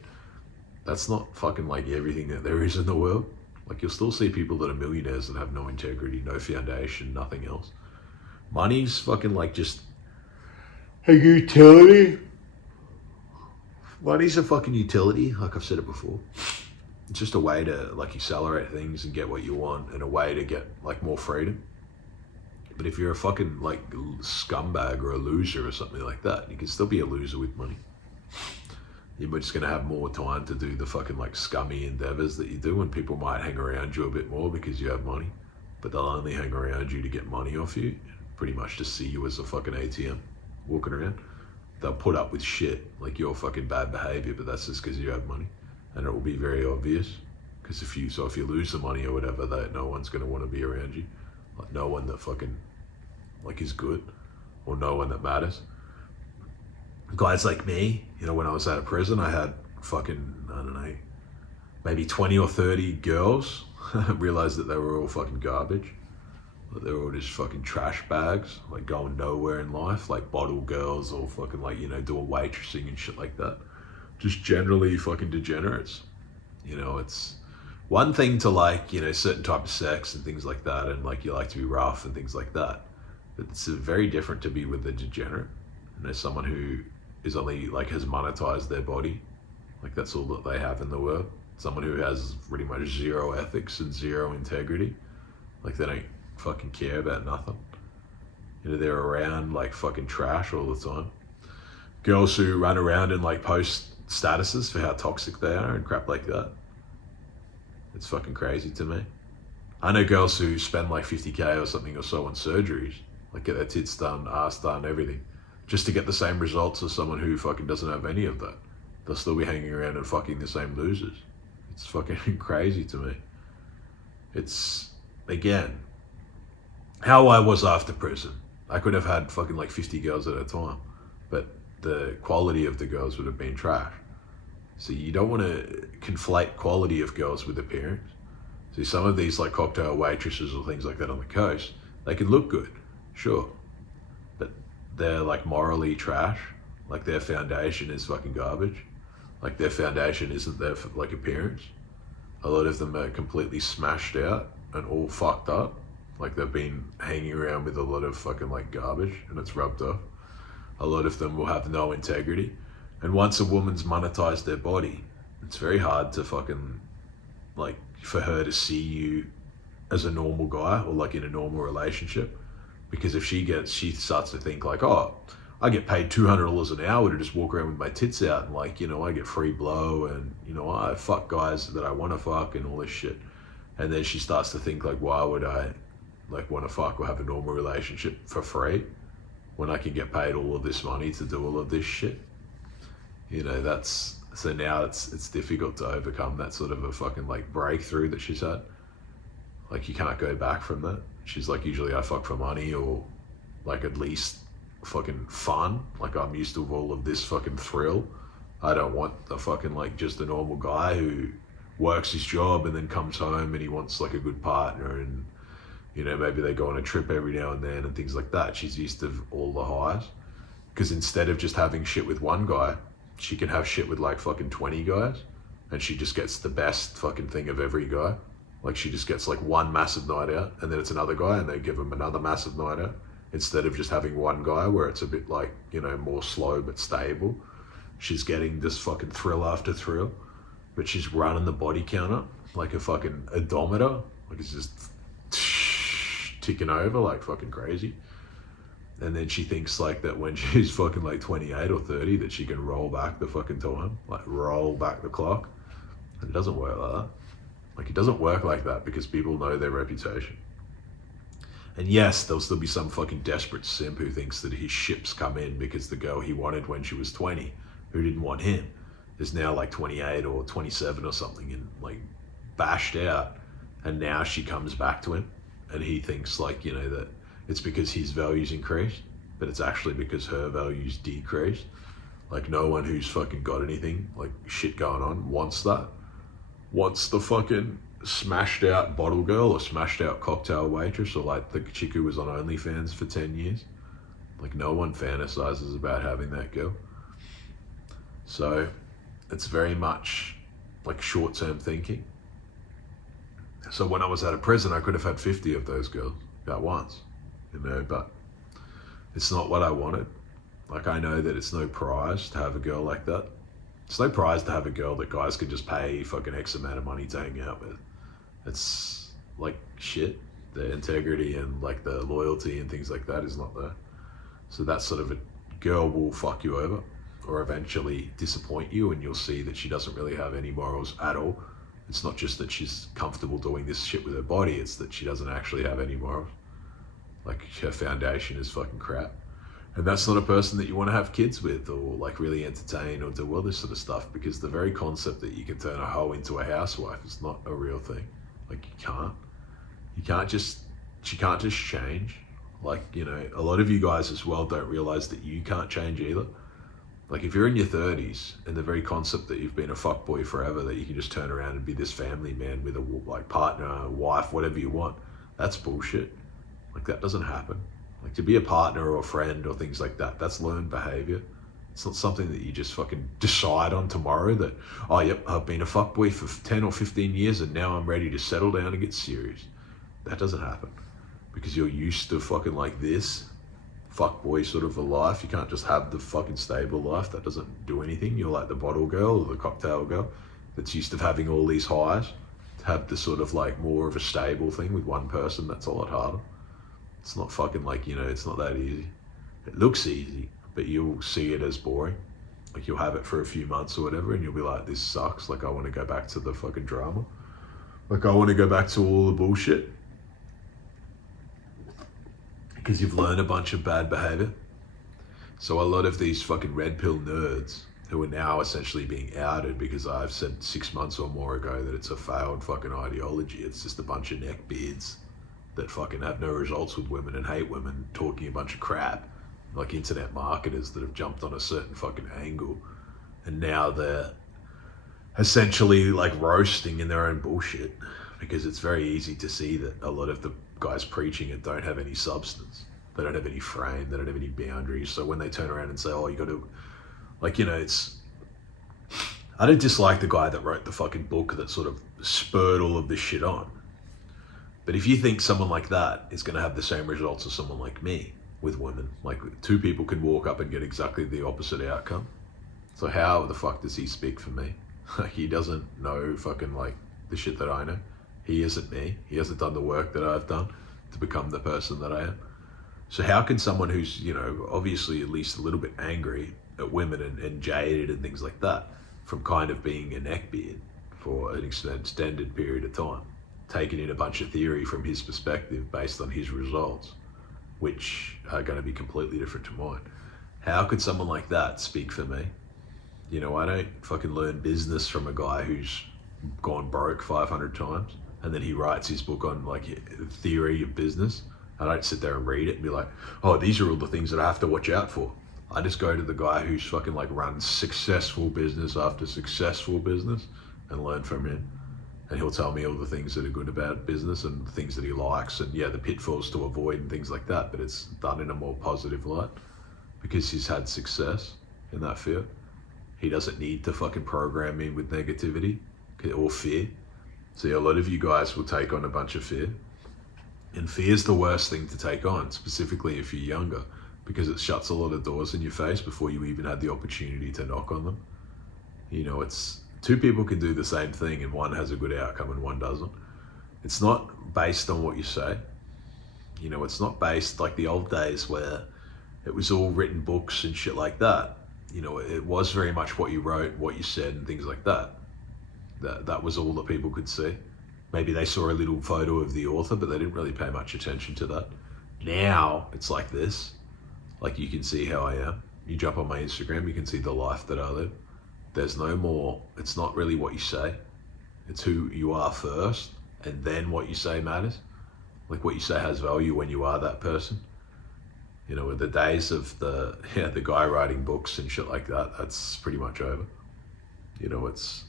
That's not fucking like everything that there is in the world. Like you'll still see people that are millionaires that have no integrity, no foundation, nothing else. Money's fucking like just a utility. Money's a fucking utility, like I've said it before. It's just a way to like accelerate things and get what you want, and a way to get like more freedom. But if you're a fucking like scumbag or a loser or something like that, you can still be a loser with money. You're just going to have more time to do the fucking like scummy endeavors that you do, and people might hang around you a bit more because you have money, but they'll only hang around you to get money off you, pretty much to see you as a fucking ATM walking around. They'll put up with shit like your fucking bad behavior, but that's just because you have money, and it will be very obvious. Because if you lose the money or whatever, that no one's going to want to be around you. Like no one that fucking like is good, or no one that matters. Guys like me, you know, when I was out of prison, I had fucking, I don't know, maybe 20 or 30 girls. I realized that they were all fucking garbage. That they were all just fucking trash bags, like going nowhere in life, like bottle girls, or fucking like, you know, doing waitressing and shit like that. Just generally fucking degenerates. You know, it's one thing to like, you know, certain type of sex and things like that, and like you like to be rough and things like that. But it's very different to be with a degenerate. You know, someone who is only like has monetized their body Like that's all that they have in the world. Someone who has pretty much zero ethics and zero integrity. Like they don't fucking care about nothing. You know, they're around like fucking trash all the time. Girls who run around and like post statuses for how toxic they are and crap like that. It's fucking crazy to me. I know girls who spend like 50k or something or so on surgeries, like get their tits done, ass done, everything, just to get the same results as someone who fucking doesn't have any of that. They'll still be hanging around and fucking the same losers. It's fucking crazy to me. It's, again, how I was after prison. I could have had fucking like 50 girls at a time, but the quality of the girls would have been trash. So you don't want to conflate quality of girls with appearance. See, some of these like cocktail waitresses or things like that on the coast, they can look good, sure, but they're like morally trash. Like their foundation is fucking garbage. Like their foundation isn't their like appearance. A lot of them are completely smashed out and all fucked up. Like they've been hanging around with a lot of fucking like garbage and it's rubbed off. A lot of them will have no integrity. And once a woman's monetized their body, it's very hard to fucking like for her to see you as a normal guy or like in a normal relationship. Because if she starts to think like, oh, I get paid $200 an hour to just walk around with my tits out and like, you know, I get free blow and, you know, I fuck guys that I want to fuck and all this shit. And then she starts to think like, why would I like want to fuck or have a normal relationship for free when I can get paid all of this money to do all of this shit? You know, so now it's difficult to overcome that sort of a fucking like breakthrough that she's had. Like you can't go back from that. She's like, usually I fuck for money or like at least fucking fun. Like I'm used to all of this fucking thrill. I don't want the fucking like just a normal guy who works his job and then comes home and he wants like a good partner and, you know, maybe they go on a trip every now and then and things like that. She's used to all the highs. Because instead of just having shit with one guy, she can have shit with like fucking 20 guys and she just gets the best fucking thing of every guy. Like she just gets like one massive night out and then it's another guy and they give him another massive night out instead of just having one guy where it's a bit like, you know, more slow but stable. She's getting this fucking thrill after thrill, but she's running the body counter like a fucking odometer. Like it's just ticking over like fucking crazy. And then she thinks like that when she's fucking like 28 or 30 that she can roll back the fucking time, like roll back the clock. And it doesn't work like that. Like it doesn't work like that because people know their reputation. And yes, there'll still be some fucking desperate simp who thinks that his ships come in because the girl he wanted when she was 20, who didn't want him, is now like 28 or 27 or something and like bashed out. And now she comes back to him and he thinks like, you know, that it's because his values increased, but it's actually because her values decreased. Like no one who's fucking got anything, like shit going on, wants that. Wants the fucking smashed out bottle girl or smashed out cocktail waitress or like the chick who was on OnlyFans for 10 years. Like no one fantasizes about having that girl. So it's very much like short-term thinking. So when I was out of prison, I could have had 50 of those girls at once, you know, but it's not what I wanted. Like I know that it's no prize to have a girl like that. It's no prize to have a girl that guys can just pay fucking X amount of money to hang out with. It's like shit. The integrity and like the loyalty and things like that is not there. So that sort of a girl will fuck you over or eventually disappoint you and you'll see that she doesn't really have any morals at all. It's not just that she's comfortable doing this shit with her body, it's that she doesn't actually have any morals. Like her foundation is fucking crap. And that's not a person that you want to have kids with or like really entertain or do all this sort of stuff because the very concept that you can turn a hoe into a housewife is not a real thing. Like she can't just change. Like, you know, a lot of you guys as well don't realize that you can't change either. Like if you're in your 30s and the very concept that you've been a fuckboy forever, that you can just turn around and be this family man with a like partner, wife, whatever you want, that's bullshit. Like that doesn't happen. Like to be a partner or a friend or things like that, that's learned behavior. It's not something that you just fucking decide on tomorrow that, oh yep, I've been a fuckboy for 10 or 15 years and now I'm ready to settle down and get serious. That doesn't happen because you're used to fucking like this fuckboy sort of a life. You can't just have the fucking stable life that doesn't do anything. You're like the bottle girl or the cocktail girl that's used to having all these highs. To have the sort of like more of a stable thing with one person, that's a lot harder. It's not fucking like, you know, it's not that easy. It looks easy, but you'll see it as boring. Like you'll have it for a few months or whatever and you'll be like, this sucks. Like I want to go back to the fucking drama. Like I want to go back to all the bullshit. Because you've learned a bunch of bad behavior. So a lot of these fucking red pill nerds who are now essentially being outed because I've said 6 months or more ago that it's a failed fucking ideology. It's just a bunch of neckbeards that fucking have no results with women and hate women talking a bunch of crap. Like internet marketers that have jumped on a certain fucking angle. And now they're essentially like roasting in their own bullshit. Because it's very easy to see that a lot of the guys preaching it don't have any substance. They don't have any frame. They don't have any boundaries. So when they turn around and say, oh, you got to, like, you know, it's, I don't dislike the guy that wrote the fucking book that sort of spurred all of this shit on. But if you think someone like that is going to have the same results as someone like me with women, like two people can walk up and get exactly the opposite outcome. So how the fuck does he speak for me? He doesn't know fucking like the shit that I know. He isn't me. He hasn't done the work that I've done to become the person that I am. So how can someone who's, you know, obviously at least a little bit angry at women and jaded and things like that from kind of being a neckbeard for an extended period of time, taking in a bunch of theory from his perspective based on his results, which are going to be completely different to mine. How could someone like that speak for me? You know, I don't fucking learn business from a guy who's gone broke 500 times and then he writes his book on like theory of business. I don't sit there and read it and be like, oh, these are all the things that I have to watch out for. I just go to the guy who's fucking like runs successful business after successful business and learn from him. And he'll tell me all the things that are good about business and the things that he likes and yeah, the pitfalls to avoid and things like that. But it's done in a more positive light because he's had success in that field. He doesn't need to fucking program me with negativity or fear. See, a lot of you guys will take on a bunch of fear. And fear is the worst thing to take on, specifically if you're younger, because it shuts a lot of doors in your face before you even had the opportunity to knock on them. You know, it's two people can do the same thing and one has a good outcome and one doesn't. It's not based on what you say. You know, it's not based like the old days where it was all written books and shit like that. You know, it was very much what you wrote, what you said and things like that. That was all that people could see. Maybe they saw a little photo of the author, but they didn't really pay much attention to that. Now it's like this. Like you can see how I am. You jump on my Instagram, you can see the life that I live. There's no more, it's not really what you say. It's who you are first, and then what you say matters. Like what you say has value when you are that person. You know, the days of the guy writing books and shit like that, that's pretty much over. You know, it's,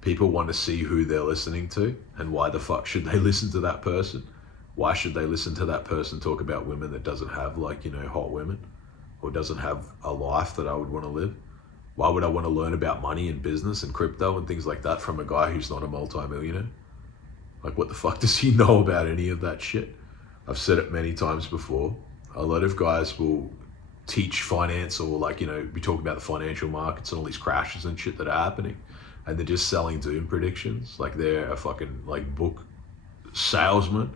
people want to see who they're listening to and why the fuck should they listen to that person? Why should they listen to that person talk about women that doesn't have like, you know, hot women or doesn't have a life that I would want to live? Why would I want to learn about money and business and crypto and things like that from a guy who's not a multimillionaire? Like what the fuck does he know about any of that shit? I've said it many times before. A lot of guys will teach finance or like, you know, be talking about the financial markets and all these crashes and shit that are happening. And they're just selling doom predictions. Like they're a fucking like book salesman.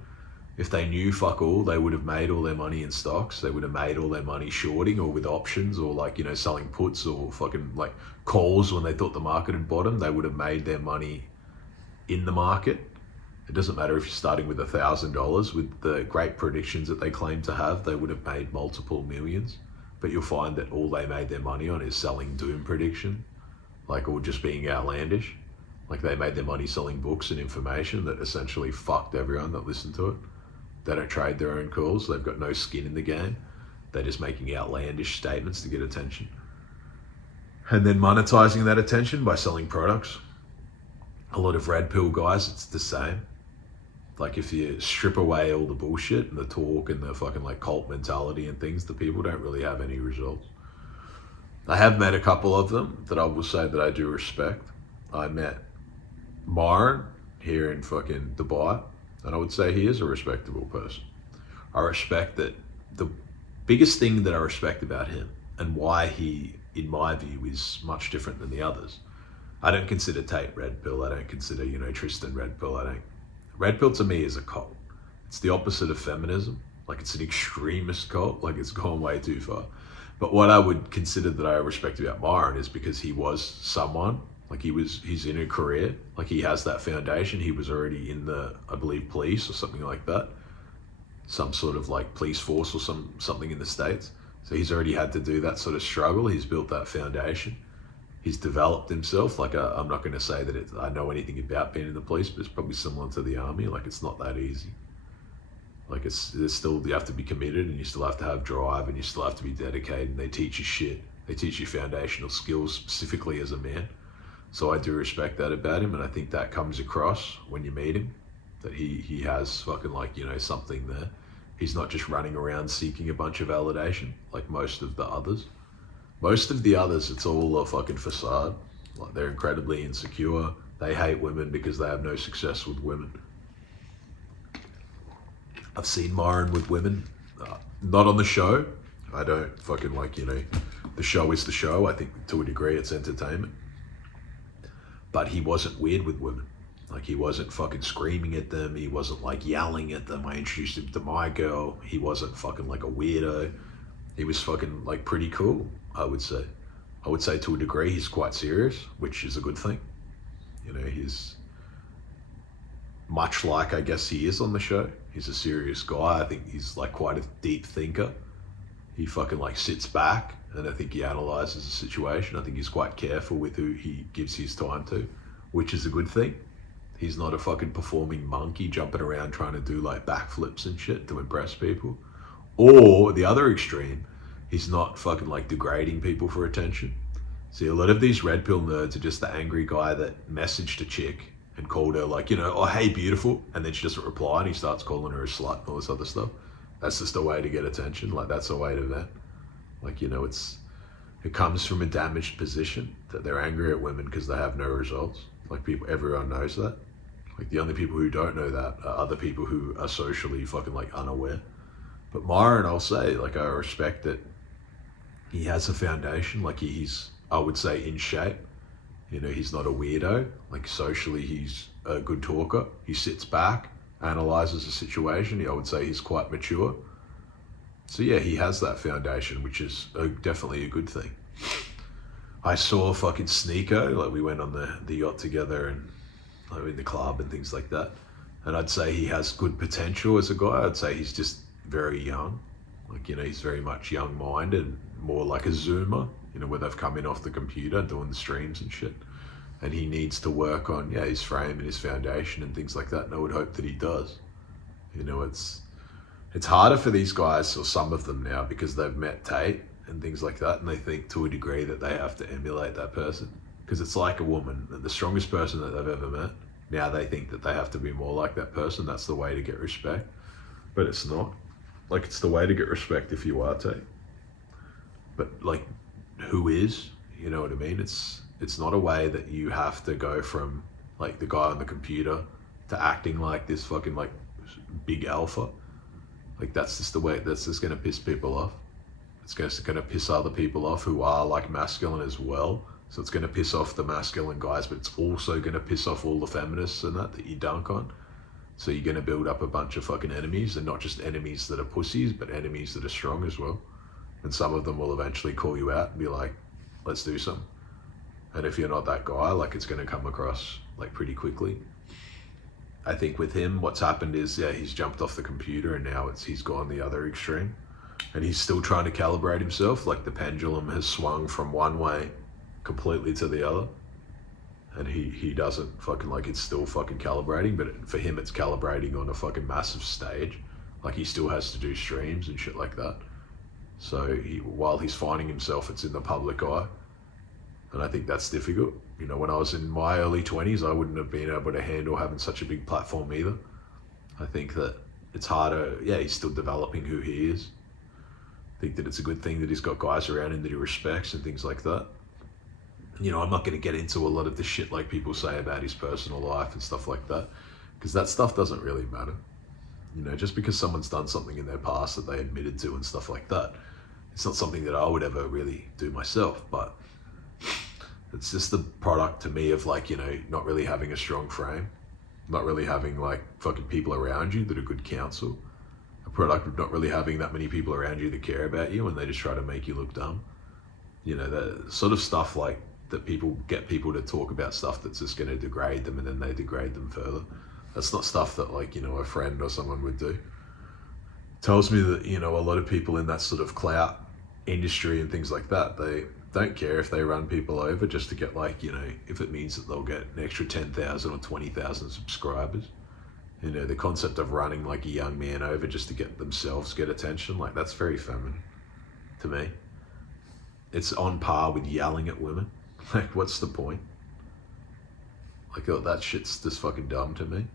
If they knew fuck all, they would have made all their money in stocks. They would have made all their money shorting or with options or like, you know, selling puts or fucking like calls when they thought the market had bottomed. They would have made their money in the market. It doesn't matter if you're starting with $1,000 with the great predictions that they claim to have, they would have made multiple millions. But you'll find that all they made their money on is selling doom prediction, like, or just being outlandish. Like they made their money selling books and information that essentially fucked everyone that listened to it. They don't trade their own calls. They've got no skin in the game. They're just making outlandish statements to get attention. And then monetizing that attention by selling products. A lot of red pill guys, it's the same. Like if you strip away all the bullshit and the talk and the fucking like cult mentality and things, the people don't really have any results. I have met a couple of them that I will say that I do respect. I met Myron here in fucking Dubai, and I would say he is a respectable person. I respect that Biggest thing that I respect about him and why he, in my view, is much different than the others. I don't consider Tate red pill. I don't consider, Tristan red pill. Red pill to me is a cult. It's the opposite of feminism. Like, it's an extremist cult. Like, it's gone way too far. But what I would consider that I respect about Myron is because he was someone, like he's in a career, like he has that foundation. He was already in the, I believe, police or something like that. Some sort of like police force or something in the States. So he's already had to do that sort of struggle. He's built that foundation. He's developed himself. Like, I'm not going to say that I know anything about being in the police, but it's probably similar to the army. Like, it's not that easy. Like, there's still, you have to be committed, and you still have to have drive, and you still have to be dedicated, and they teach you shit. They teach you foundational skills specifically as a man. So I do respect that about him, and I think that comes across when you meet him, that he has fucking like, something there. He's not just running around seeking a bunch of validation like most of the others. Most of the others, it's all a fucking facade. Like, they're incredibly insecure. They hate women because they have no success with women. I've seen Myron with women, not on the show. I don't fucking like, the show is the show. I think to a degree it's entertainment. But he wasn't weird with women. Like, he wasn't fucking screaming at them. He wasn't like yelling at them. I introduced him to my girl. He wasn't fucking like a weirdo. He was fucking like pretty cool, I would say. I would say to a degree he's quite serious, which is a good thing. He's much like I guess he is on the show. He's a serious guy. I think he's like quite a deep thinker. He fucking like sits back, and I think he analyzes the situation. I think he's quite careful with who he gives his time to, which is a good thing. He's not a fucking performing monkey jumping around trying to do like backflips and shit to impress people. Or the other extreme, he's not fucking like degrading people for attention. See, a lot of these red pill nerds are just the angry guy that messaged a chick and called her like, oh, hey, beautiful. And then she doesn't reply, and he starts calling her a slut and all this other stuff. That's just a way to get attention. Like, that's a way to vent. Like, it comes from a damaged position that they're angry at women because they have no results. Like, everyone knows that. Like, the only people who don't know that are other people who are socially fucking like unaware. But Myron, I'll say, like, I respect that he has a foundation. Like, he's, I would say, in shape. He's not a weirdo. Like, socially, he's a good talker. He sits back, analyzes the situation. I would say he's quite mature. So yeah, he has that foundation, which is definitely a good thing. I saw fucking Sneeko. Like, we went on the yacht together and like in the club and things like that. And I'd say he has good potential as a guy. I'd say he's just very young. Like, he's very much young-minded, more like a Zoomer, where they've come in off the computer doing the streams and shit. And he needs to work on, his frame and his foundation and things like that. And I would hope that he does. It's harder for these guys, or some of them now, because they've met Tate and things like that. And they think to a degree that they have to emulate that person. Because it's like a woman, the strongest person that they've ever met. Now they think that they have to be more like that person. That's the way to get respect. But it's not. Like, it's the way to get respect if you are Tate. But like, who is? You know what I mean? It's not a way that you have to go from like the guy on the computer to acting like this fucking like big alpha. Like, that's just the way. That's just gonna piss people off. It's just gonna piss other people off who are like masculine as well. So it's gonna piss off the masculine guys, but it's also gonna piss off all the feminists and that you dunk on. So you're gonna build up a bunch of fucking enemies, and not just enemies that are pussies, but enemies that are strong as well. And some of them will eventually call you out and be like, let's do something. And if you're not that guy, like, it's gonna come across like pretty quickly. I think with him, what's happened is, he's jumped off the computer, and now he's gone the other extreme. And he's still trying to calibrate himself. Like, the pendulum has swung from one way completely to the other. And he doesn't fucking, like, it's still fucking calibrating, but for him it's calibrating on a fucking massive stage. Like, he still has to do streams and shit like that. So while he's finding himself, it's in the public eye. And I think that's difficult. When I was in my early 20s, I wouldn't have been able to handle having such a big platform either. I think that it's harder. He's still developing who he is. I think that it's a good thing that he's got guys around him that he respects and things like that. I'm not going to get into a lot of the shit like people say about his personal life and stuff like that, because that stuff doesn't really matter. You know, just because someone's done something in their past that they admitted to and stuff like that, it's not something that I would ever really do myself, but it's just the product to me of like, you know, not really having a strong frame, not really having like fucking people around you that are good counsel, a product of not really having that many people around you that care about you and they just try to make you look dumb. You know, the sort of stuff like that people get people to talk about stuff that's just going to degrade them and then they degrade them further. That's not stuff that like, you know, a friend or someone would do. Tells me that, you know, a lot of people in that sort of clout industry and things like that, they don't care if they run people over just to get like, you know, if it means that they'll get an extra 10,000 or 20,000 subscribers. You know, the concept of running like a young man over just to get themselves get attention, like that's very feminine to me. It's on par with yelling at women. Like, what's the point? Like, oh, that shit's just fucking dumb to me.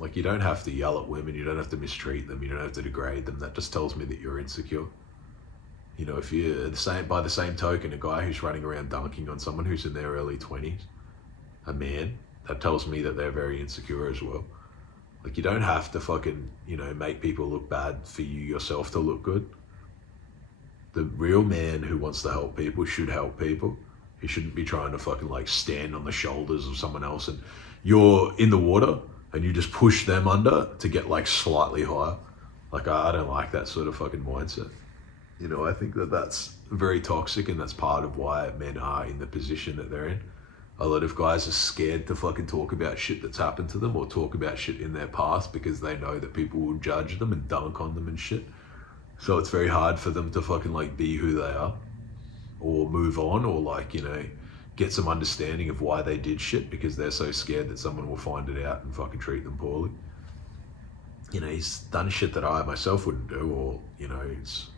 Like, you don't have to yell at women, you don't have to mistreat them, you don't have to degrade them. That just tells me that you're insecure. You know, if you're the same, by the same token, a guy who's running around dunking on someone who's in their early 20s, a man, that tells me that they're very insecure as well. Like, you don't have to fucking, you know, make people look bad for you yourself to look good. The real man who wants to help people should help people. He shouldn't be trying to fucking like stand on the shoulders of someone else and you're in the water and you just push them under to get like slightly higher. Like, I don't like that sort of fucking mindset. You know, I think that that's very toxic and that's part of why men are in the position that they're in. A lot of guys are scared to fucking talk about shit that's happened to them or talk about shit in their past because they know that people will judge them and dunk on them and shit. So it's very hard for them to fucking like be who they are or move on or like, you know, get some understanding of why they did shit because they're so scared that someone will find it out and fucking treat them poorly. You know, he's done shit that I myself wouldn't do, or, you know, it's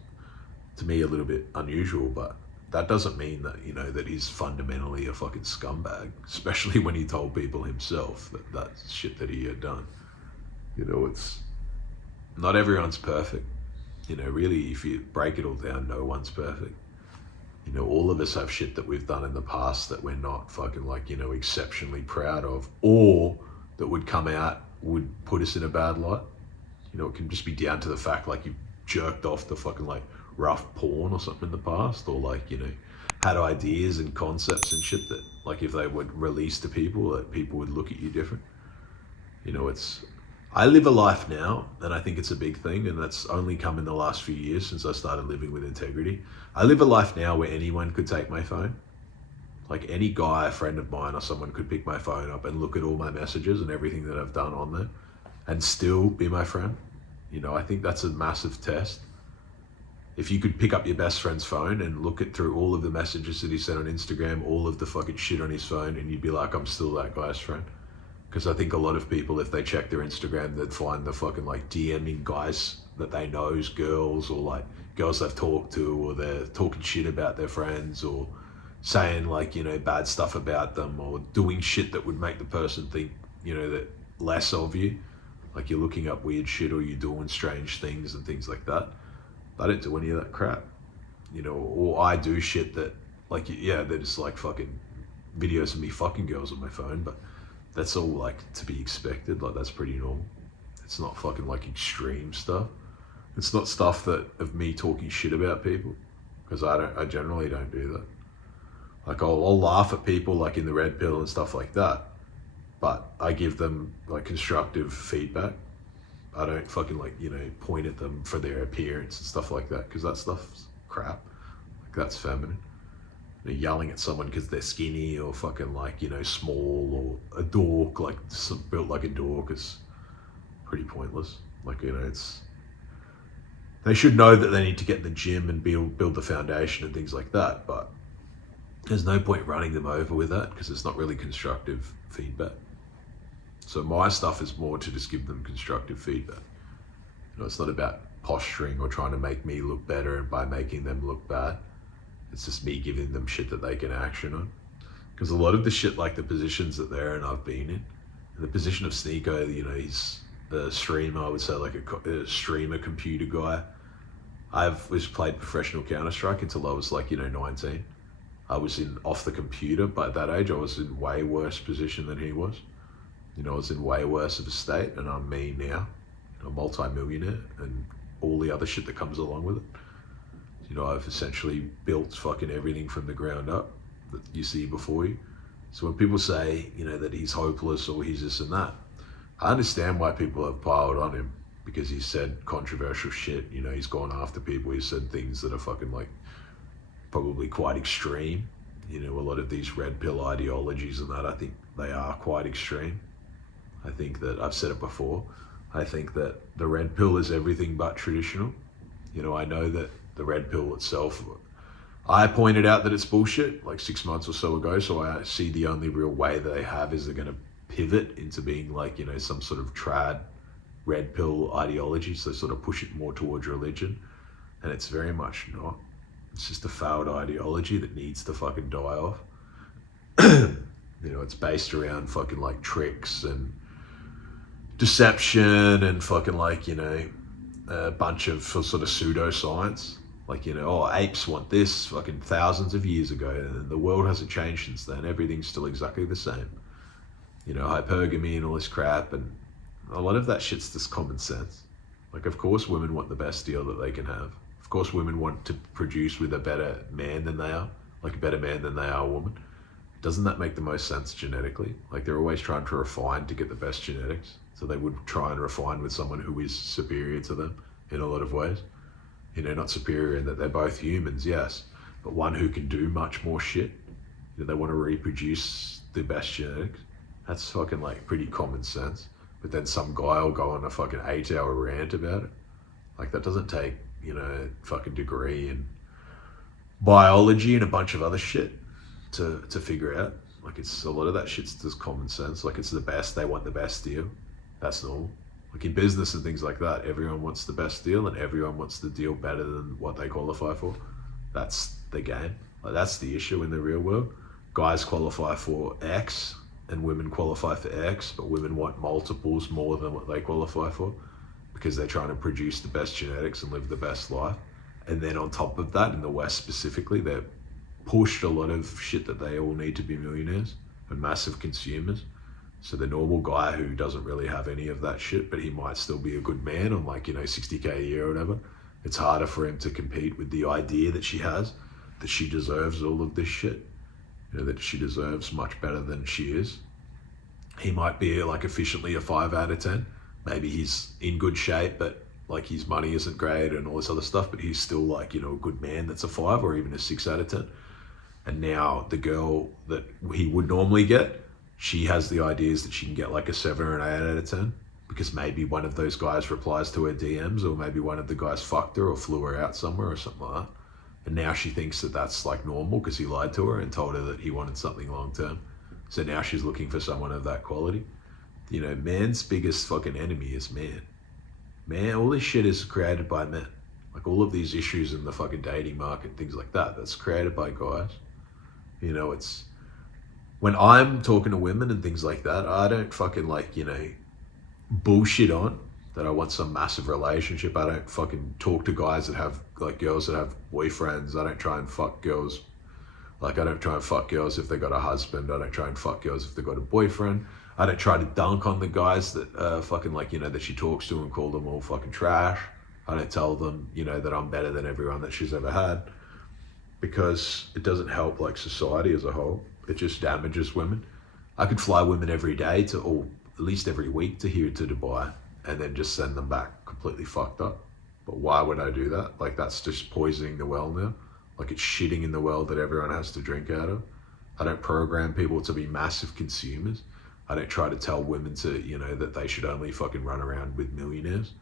to me a little bit unusual, but that doesn't mean that, you know, that he's fundamentally a fucking scumbag, especially when he told people himself that that's shit that he had done. You know, it's not everyone's perfect. You know, really, if you break it all down, no one's perfect. You know, all of us have shit that we've done in the past that we're not fucking like, you know, exceptionally proud of, or that would come out, would put us in a bad light. You know, it can just be down to the fact like you jerked off to fucking like rough porn or something in the past, or like, you know, had ideas and concepts and shit that like if they would release to people, that people would look at you different. You know, I live a life now, and I think it's a big thing, and that's only come in the last few years since I started living with integrity. I live a life now where anyone could take my phone. Like any guy, a friend of mine or someone could pick my phone up and look at all my messages and everything that I've done on there and still be my friend. You know, I think that's a massive test. If you could pick up your best friend's phone and look at through all of the messages that he sent on Instagram, all of the fucking shit on his phone, and you'd be like, I'm still that guy's friend. Because I think a lot of people, if they check their Instagram, they'd find the fucking like DMing guys that they know as girls, or like girls they've talked to, or they're talking shit about their friends, or saying like, you know, bad stuff about them, or doing shit that would make the person think, you know, that less of you. Like you're looking up weird shit or you're doing strange things and things like that. I don't do any of that crap. You know, or I do shit that like, yeah, they're just like fucking videos of me fucking girls on my phone, but that's all like to be expected. Like that's pretty normal. It's not fucking like extreme stuff. It's not stuff that of me talking shit about people, because I generally don't do that. Like I'll laugh at people like in the red pill and stuff like that, but I give them like constructive feedback. I don't fucking like, you know, point at them for their appearance and stuff like that, because that stuff's crap. Like that's feminine. You know, yelling at someone because they're skinny or fucking like, you know, small, or a dork, like built like a dork, is pretty pointless. Like, you know, they should know that they need to get in the gym and build the foundation and things like that, but there's no point running them over with that because it's not really constructive feedback. So my stuff is more to just give them constructive feedback. You know, it's not about posturing or trying to make me look better and by making them look bad. It's just me giving them shit that they can action on. Because a lot of the shit, like the positions that they're in, I've been in the position of Sneeko, you know, he's a streamer, I would say like a streamer computer guy. Was played professional Counter-Strike until I was like, you know, 19. I was off the computer, but at that age I was in way worse position than he was. You know, I was in way worse of a state, and I'm me now. You know, a multi-millionaire and all the other shit that comes along with it. You know, I've essentially built fucking everything from the ground up that you see before you. So when people say, you know, that he's hopeless or he's this and that, I understand why people have piled on him, because he said controversial shit. You know, he's gone after people. He said things that are fucking like probably quite extreme. You know, a lot of these red pill ideologies and that, I think they are quite extreme. I think that, I've said it before, I think that the red pill is everything but traditional. You know, I know that the red pill itself, I pointed out that it's bullshit like 6 months or so ago, so I see the only real way that they have is they're going to pivot into being like, you know, some sort of trad red pill ideology, so they sort of push it more towards religion, and it's very much not. It's just a failed ideology that needs to fucking die off. You know, it's based around fucking like tricks and deception and fucking like, you know, a bunch of sort of pseudoscience. Like, you know, oh, apes want this fucking thousands of years ago, and the world hasn't changed since then. Everything's still exactly the same. You know, hypergamy and all this crap, and a lot of that shit's just common sense. Like, of course women want the best deal that they can have. Of course women want to produce with a better man than they are, like a better man than they are a woman. Doesn't that make the most sense genetically? Like, they're always trying to refine to get the best genetics. So they would try and refine with someone who is superior to them in a lot of ways. You know, not superior in that they're both humans, yes, but one who can do much more shit. You know, they want to reproduce the best genetics. That's fucking like pretty common sense. But then some guy will go on a fucking 8-hour rant about it. Like, that doesn't take, you know, a fucking degree in biology and a bunch of other shit to figure out. Like, it's a lot of that shit's just common sense. Like, it's the best, they want the best deal. That's normal. Like in business and things like that, everyone wants the best deal and everyone wants the deal better than what they qualify for. That's the game. Like, that's the issue in the real world. Guys qualify for X and women qualify for X, but women want multiples more than what they qualify for because they're trying to produce the best genetics and live the best life. And then on top of that, in the West specifically, they're pushed a lot of shit that they all need to be millionaires and massive consumers. So the normal guy who doesn't really have any of that shit, but he might still be a good man on like, you know, 60K a year or whatever, it's harder for him to compete with the idea that she has, that she deserves all of this shit. You know, that she deserves much better than she is. He might be like efficiently a 5 out of 10. Maybe he's in good shape, but like his money isn't great and all this other stuff, but he's still like, you know, a good man that's a 5 or even a 6 out of 10. And now the girl that he would normally get, she has the ideas that she can get like a 7 or an 8 out of 10 because maybe one of those guys replies to her DMs, or maybe one of the guys fucked her or flew her out somewhere or something like that. And now she thinks that that's like normal because he lied to her and told her that he wanted something long term. So now she's looking for someone of that quality. You know, man's biggest fucking enemy is man. Man, all this shit is created by men. Like all of these issues in the fucking dating market, things like that, that's created by guys. You know, it's, when I'm talking to women and things like that, I don't fucking like, you know, bullshit on that I want some massive relationship. I don't fucking talk to guys that have, like girls that have boyfriends. I don't try and fuck girls. Like I don't try and fuck girls if they got a husband. I don't try and fuck girls if they got a boyfriend. I don't try to dunk on the guys that fucking like, you know, that she talks to and call them all fucking trash. I don't tell them, you know, that I'm better than everyone that she's ever had, because it doesn't help like society as a whole. It just damages women. I could fly women every day to, or at least every week to here to Dubai and then just send them back completely fucked up. But why would I do that? Like that's just poisoning the well now. Like it's shitting in the well that everyone has to drink out of. I don't program people to be massive consumers. I don't try to tell women to, you know, that they should only fucking run around with millionaires.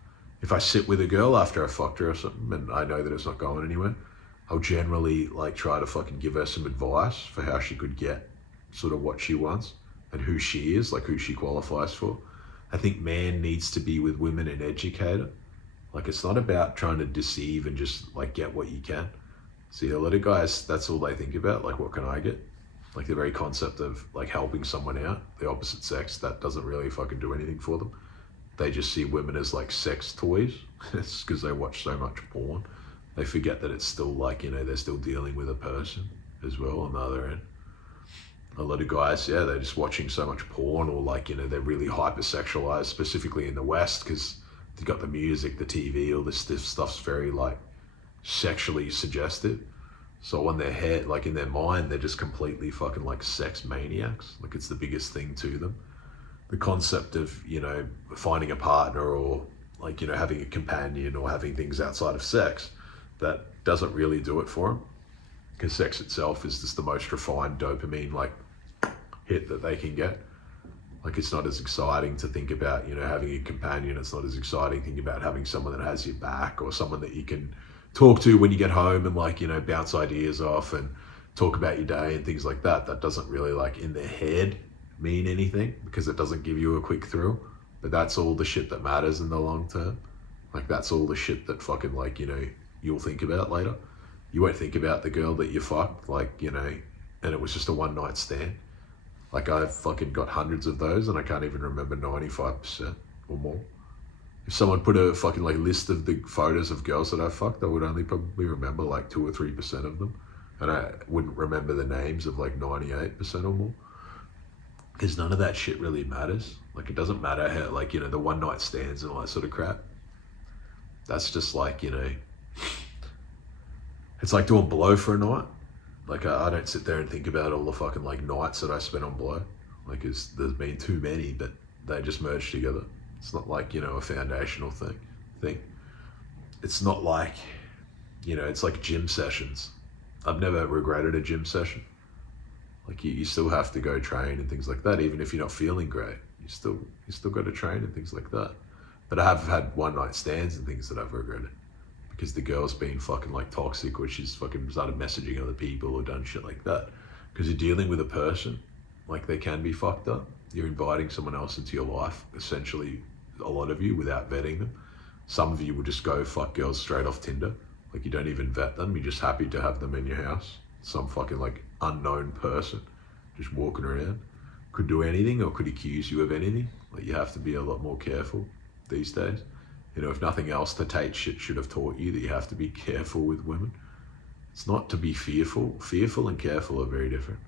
If I sit with a girl after I fucked her or something and I know that it's not going anywhere, I'll generally like try to fucking give her some advice for how she could get sort of what she wants and who she is, like who she qualifies for. I think man needs to be with women and educate her. Like it's not about trying to deceive and just like get what you can. See, a lot of guys, that's all they think about, like what can I get? Like the very concept of like helping someone out, the opposite sex, that doesn't really fucking do anything for them. They just see women as like sex toys. It's because they watch so much porn. They forget that it's still like, you know, they're still dealing with a person as well on the other end. A lot of guys, yeah, they're just watching so much porn, or like, you know, they're really hypersexualized, specifically in the West, because You got the music, the TV, all this stuff's very like sexually suggestive. So on their head, like in their mind, they're just completely fucking like sex maniacs. Like it's the biggest thing to them. The concept of, you know, finding a partner or like, you know, having a companion or having things outside of sex, that doesn't really do it for them. Because sex itself is just the most refined dopamine like hit that they can get. Like it's not as exciting to think about, you know, having a companion. It's not as exciting to think about having someone that has your back or someone that you can talk to when you get home and like, you know, bounce ideas off and talk about your day and things like that. That doesn't really like in their head mean anything because it doesn't give you a quick thrill. But that's all the shit that matters in the long term. Like that's all the shit that fucking like, you know, you'll think about later. You won't think about the girl that you fucked, like, you know, and it was just a one night stand. Like I've fucking got hundreds of those and I can't even remember 95% or more. If someone put a fucking like list of the photos of girls that I fucked, I would only probably remember like 2 or 3% of them. And I wouldn't remember the names of like 98% or more. Because none of that shit really matters. Like it doesn't matter how, like, you know, the one night stands and all that sort of crap. That's just like, you know, it's like doing blow for a night. Like I don't sit there and think about all the fucking like nights that I spent on blow. Like there's been too many, but they just merge together. It's not like, you know, a foundational thing. It's not like, you know, it's like gym sessions. I've never regretted a gym session. Like you still have to go train and things like that, even if you're not feeling great. You still got to train and things like that. But I have had one night stands and things that I've regretted because the girl's been fucking like toxic, or she's fucking started messaging other people or done shit like that. Because you're dealing with a person, like they can be fucked up. You're inviting someone else into your life, essentially a lot of you, without vetting them. Some of you will just go fuck girls straight off Tinder. Like you don't even vet them. You're just happy to have them in your house. Some fucking like unknown person just walking around. Could do anything or could accuse you of anything. Like you have to be a lot more careful these days. You know, if nothing else, the Tate shit should have taught you that you have to be careful with women. It's not to be fearful. Fearful and careful are very different.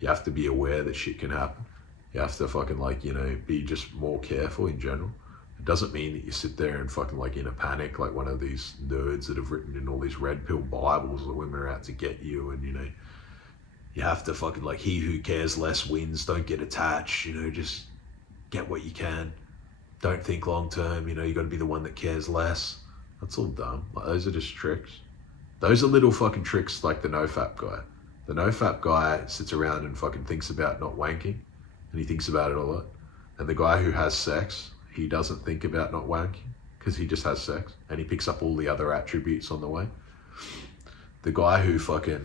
You have to be aware that shit can happen. You have to fucking like, you know, be just more careful in general. It doesn't mean that you sit there and fucking like in a panic like one of these nerds that have written in all these red pill Bibles that women are out to get you, and, you know, you have to fucking like, he who cares less wins, don't get attached, you know, just get what you can. Don't think long term, you know, you got to be the one that cares less. That's all dumb. Like, those are just tricks. Those are little fucking tricks like the no-fap guy. The no-fap guy sits around and fucking thinks about not wanking, and he thinks about it a lot. And the guy who has sex, he doesn't think about not wanking because he just has sex and he picks up all the other attributes on the way. The guy who fucking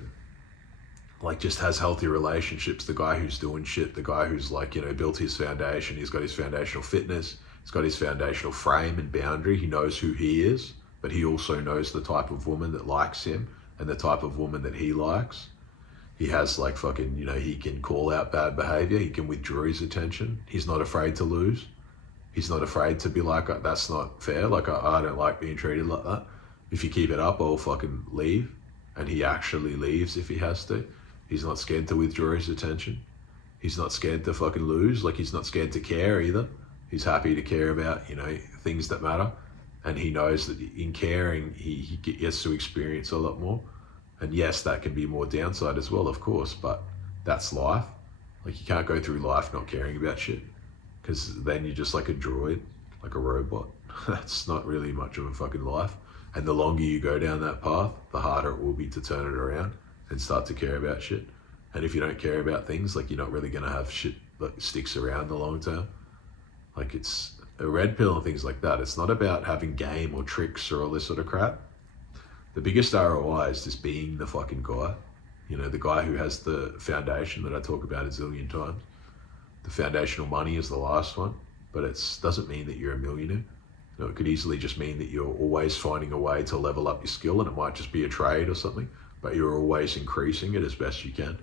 like just has healthy relationships, the guy who's doing shit, the guy who's like, you know, built his foundation, he's got his foundational fitness, he's got his foundational frame and boundary, he knows who he is, but he also knows the type of woman that likes him and the type of woman that he likes. He has like fucking, you know, he can call out bad behavior, he can withdraw his attention, he's not afraid to lose. He's not afraid to be like, that's not fair, like I don't like being treated like that. If you keep it up, I'll fucking leave. And he actually leaves if he has to. He's not scared to withdraw his attention. He's not scared to fucking lose. Like he's not scared to care either. He's happy to care about, you know, things that matter. And he knows that in caring, he gets to experience a lot more. And yes, that can be more downside as well, of course, but that's life. Like you can't go through life not caring about shit, because then you're just like a droid, like a robot. That's not really much of a fucking life. And the longer you go down that path, the harder it will be to turn it around and start to care about shit. And if you don't care about things, like you're not really going to have shit that sticks around the long term. Like it's a red pill and things like that. It's not about having game or tricks or all this sort of crap. The biggest ROI is just being the fucking guy. You know, the guy who has the foundation that I talk about a zillion times. The foundational money is the last one, but it doesn't mean that you're a millionaire. You know, it could easily just mean that you're always finding a way to level up your skill, and it might just be a trade or something, but you're always increasing it as best you can.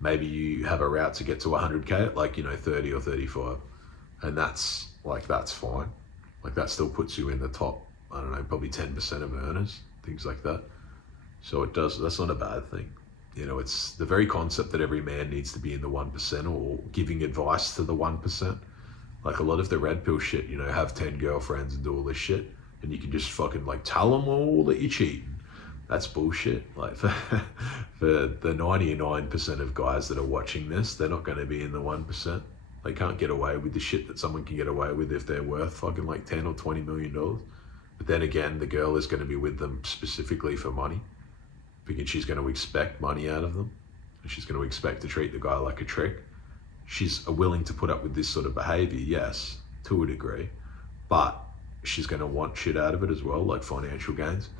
Maybe you have a route to get to 100K at like, you know, 30 or 35, and that's fine. Like that still puts you in the top, I don't know, probably 10% of earners, things like that. So that's not a bad thing. You know, it's the very concept that every man needs to be in the 1% or giving advice to the 1%. Like a lot of the red pill shit, you know, have 10 girlfriends and do all this shit, and you can just fucking like tell them all that you're cheating. That's bullshit. Like for the 99% of guys that are watching this, they're not going to be in the 1%. They can't get away with the shit that someone can get away with if they're worth fucking like 10 or $20 million. But then again, the girl is going to be with them specifically for money, because she's going to expect money out of them, and she's going to expect to treat the guy like a trick. She's willing to put up with this sort of behavior, yes, to a degree, but she's going to want shit out of it as well, like financial gains.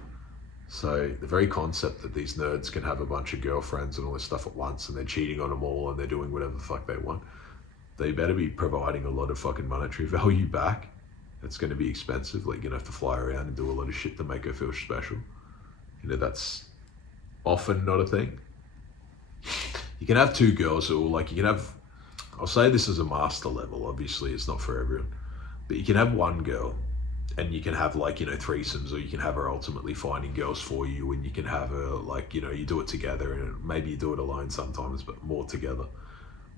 So the very concept that these nerds can have a bunch of girlfriends and all this stuff at once, and they're cheating on them all, and they're doing whatever the fuck they want, they better be providing a lot of fucking monetary value back. It's going to be expensive. Like, you're going to have to fly around and do a lot of shit to make her feel special. You know, that's often not a thing. You can have two girls who, like, you can have, I'll say this as a master level, obviously it's not for everyone, but you can have one girl and you can have, like, you know, threesomes, or you can have her ultimately finding girls for you, and you can have her, like, you know, you do it together, and maybe you do it alone sometimes, but more together.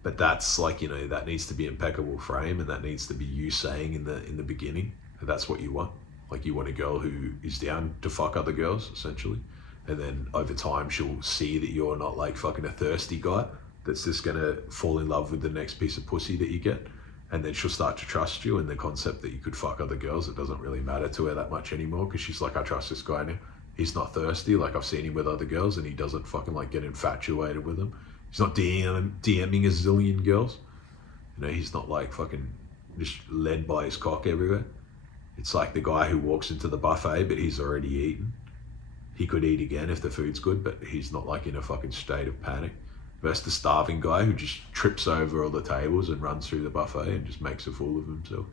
But that's like, you know, that needs to be impeccable frame, and that needs to be you saying in the beginning that that's what you want. Like, you want a girl who is down to fuck other girls, essentially. And then over time, she'll see that you're not like fucking a thirsty guy that's just gonna fall in love with the next piece of pussy that you get. And then she'll start to trust you, and the concept that you could fuck other girls, it doesn't really matter to her that much anymore, because she's like, I trust this guy now. He's not thirsty. Like, I've seen him with other girls, and he doesn't fucking like get infatuated with them. He's not DMing a zillion girls. You know, he's not like fucking just led by his cock everywhere. It's like the guy who walks into the buffet, but he's already eaten. He could eat again if the food's good, but he's not like in a fucking state of panic. Versus the starving guy who just trips over all the tables and runs through the buffet and just makes a fool of himself.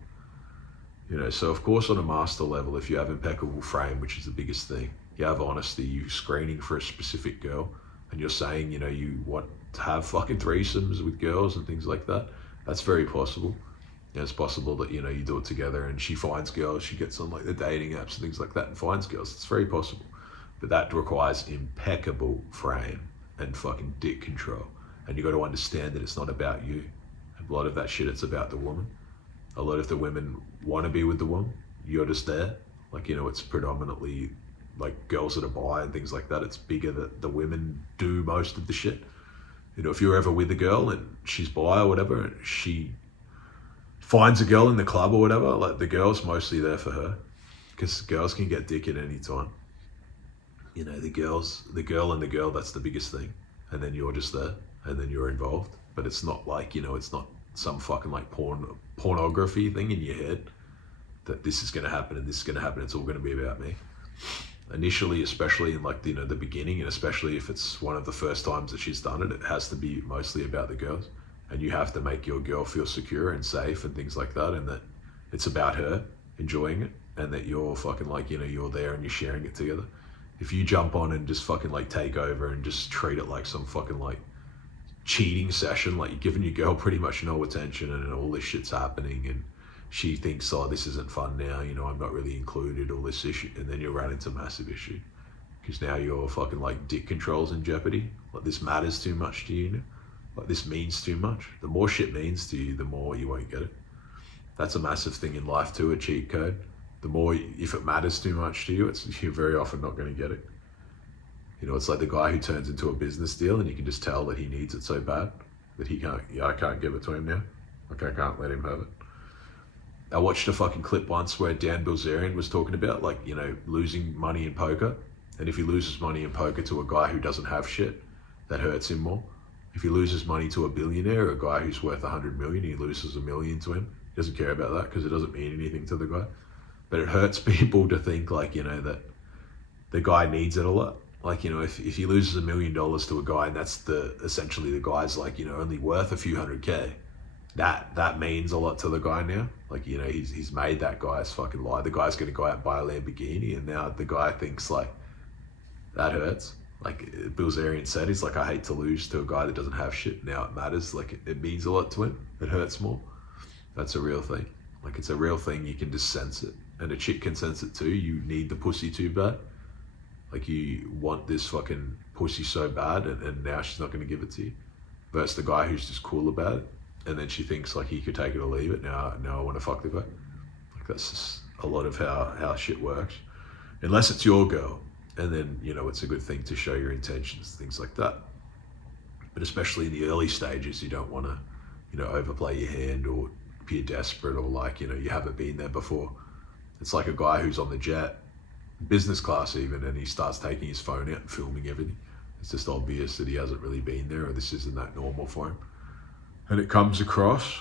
You know, so of course on a master level, if you have impeccable frame, which is the biggest thing, you have honesty, you're screening for a specific girl, and you're saying, you know, you want to have fucking threesomes with girls and things like that, that's very possible. You know, it's possible that, you know, you do it together and she finds girls, she gets on like the dating apps and things like that and finds girls. It's very possible. But that requires impeccable frame and fucking dick control. And you got to understand that it's not about you. A lot of that shit, it's about the woman. A lot of the women want to be with the woman. You're just there. Like, you know, it's predominantly like girls that are bi and things like that. It's bigger that the women do most of the shit. You know, if you're ever with a girl and she's bi or whatever, and she finds a girl in the club or whatever, like, the girl's mostly there for her, because girls can get dick at any time. You know, the girl and the girl, that's the biggest thing. And then you're just there, and then you're involved. But it's not like, you know, it's not some fucking like pornography thing in your head that this is going to happen and this is going to happen. It's all going to be about me. Initially, especially in like, you know, the beginning, and especially if it's one of the first times that she's done it, it has to be mostly about the girls. And you have to make your girl feel secure and safe and things like that, and that it's about her enjoying it, and that you're fucking like, you know, you're there and you're sharing it together. If you jump on and just fucking like take over and just treat it like some fucking like cheating session, like you're giving your girl pretty much no attention, and all this shit's happening, and she thinks, oh, this isn't fun now, you know, I'm not really included, all this issue, and then you run into massive issue, because now your fucking like dick control's in jeopardy. Like, this matters too much to you now. Like, this means too much. The more shit means to you, the more you won't get it. That's a massive thing in life too, a cheat code. The more, if it matters too much to you, you're very often not going to get it. You know, it's like the guy who turns into a business deal and you can just tell that he needs it so bad that he can't, yeah, I can't give it to him now. Like, I can't let him have it. I watched a fucking clip once where Dan Bilzerian was talking about, like, you know, losing money in poker. And if he loses money in poker to a guy who doesn't have shit, that hurts him more. If he loses money to a billionaire, a guy who's worth 100 million, he loses $1 million to him. He doesn't care about that because it doesn't mean anything to the guy. But it hurts people to think, like, you know, that the guy needs it a lot. Like, you know, if he loses $1 million to a guy and that's essentially the guy's like, you know, only worth a few $100K, that means a lot to the guy now. Like, you know, he's made that guy's fucking life. The guy's going to go out and buy a Lamborghini, and now the guy thinks, like, that hurts. Like Bilzerian said, he's like, I hate to lose to a guy that doesn't have shit. Now it matters. Like, it means a lot to him. It hurts more. That's a real thing. Like, it's a real thing. You can just sense it. And a chick can sense it too. You need the pussy too bad. Like, you want this fucking pussy so bad, and now she's not going to give it to you. Versus the guy who's just cool about it. and then she thinks like he could take it or leave it. Now I want to fuck the guy. Like that's just a lot of how shit works. Unless it's your girl, and then it's a good thing to show your intentions, things like that. But especially in the early stages, you don't want to overplay your hand or appear desperate, or like you haven't been there before. It's like a guy who's on the jet, business class even, and he starts taking his phone out and filming everything. It's just obvious that he hasn't really been there, or this isn't that normal for him. And it comes across,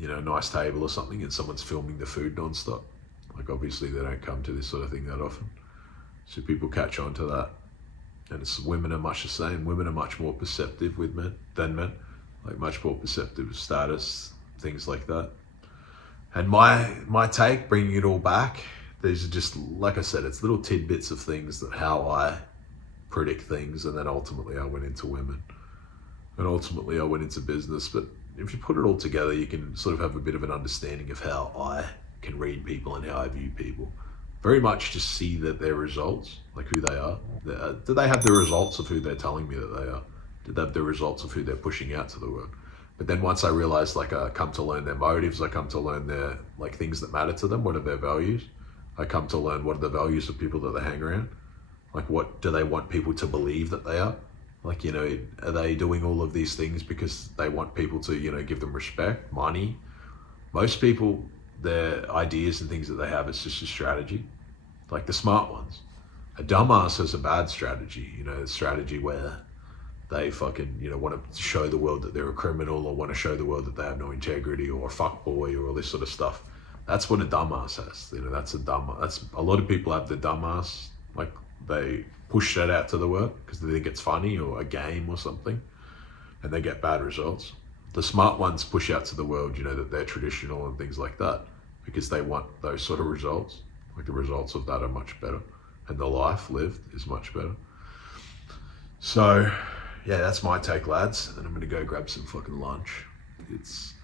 a nice table or something, and someone's filming the food nonstop. Like obviously they don't come to this sort of thing that often. So people catch on to that. And women are much the same. Women are much more perceptive with men than men. Like much more perceptive of status, things like that. And my take, bringing it all back, these are just, like I said, it's little tidbits of things that how I predict things, and then ultimately I went into women. And ultimately I went into business. But if you put it all together, you can sort of have a bit of an understanding of how I can read people and how I view people. Very much just see that their results, like who they are. Do they have the results of who they're telling me that they are? Do they have the results of who they're pushing out to the world? But then once I realized, like I come to learn their motives, I come to learn their like things that matter to them, what are their values? I come to learn what are the values of people that they hang around. Like what do they want people to believe that they are? Like, are they doing all of these things because they want people to, give them respect, money? Most people, their ideas and things that they have, it's just a strategy. Like the smart ones. A dumbass has a bad strategy, a strategy where they fucking, want to show the world that they're a criminal, or want to show the world that they have no integrity, or a fuckboy, or all this sort of stuff. That's what a dumbass has. That's a lot of people have the dumbass, like they push that out to the world because they think it's funny or a game or something, and they get bad results. The smart ones push out to the world, that they're traditional and things like that, because they want those sort of results. Like the results of that are much better, and the life lived is much better. So yeah, that's my take, lads. And I'm gonna go grab some fucking lunch. It's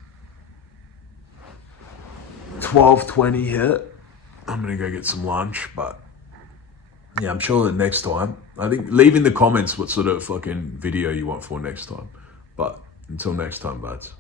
12:20 here. I'm gonna go get some lunch, but yeah, I'm sure that next time, I think leave in the comments what sort of fucking video you want for next time. But until next time, lads.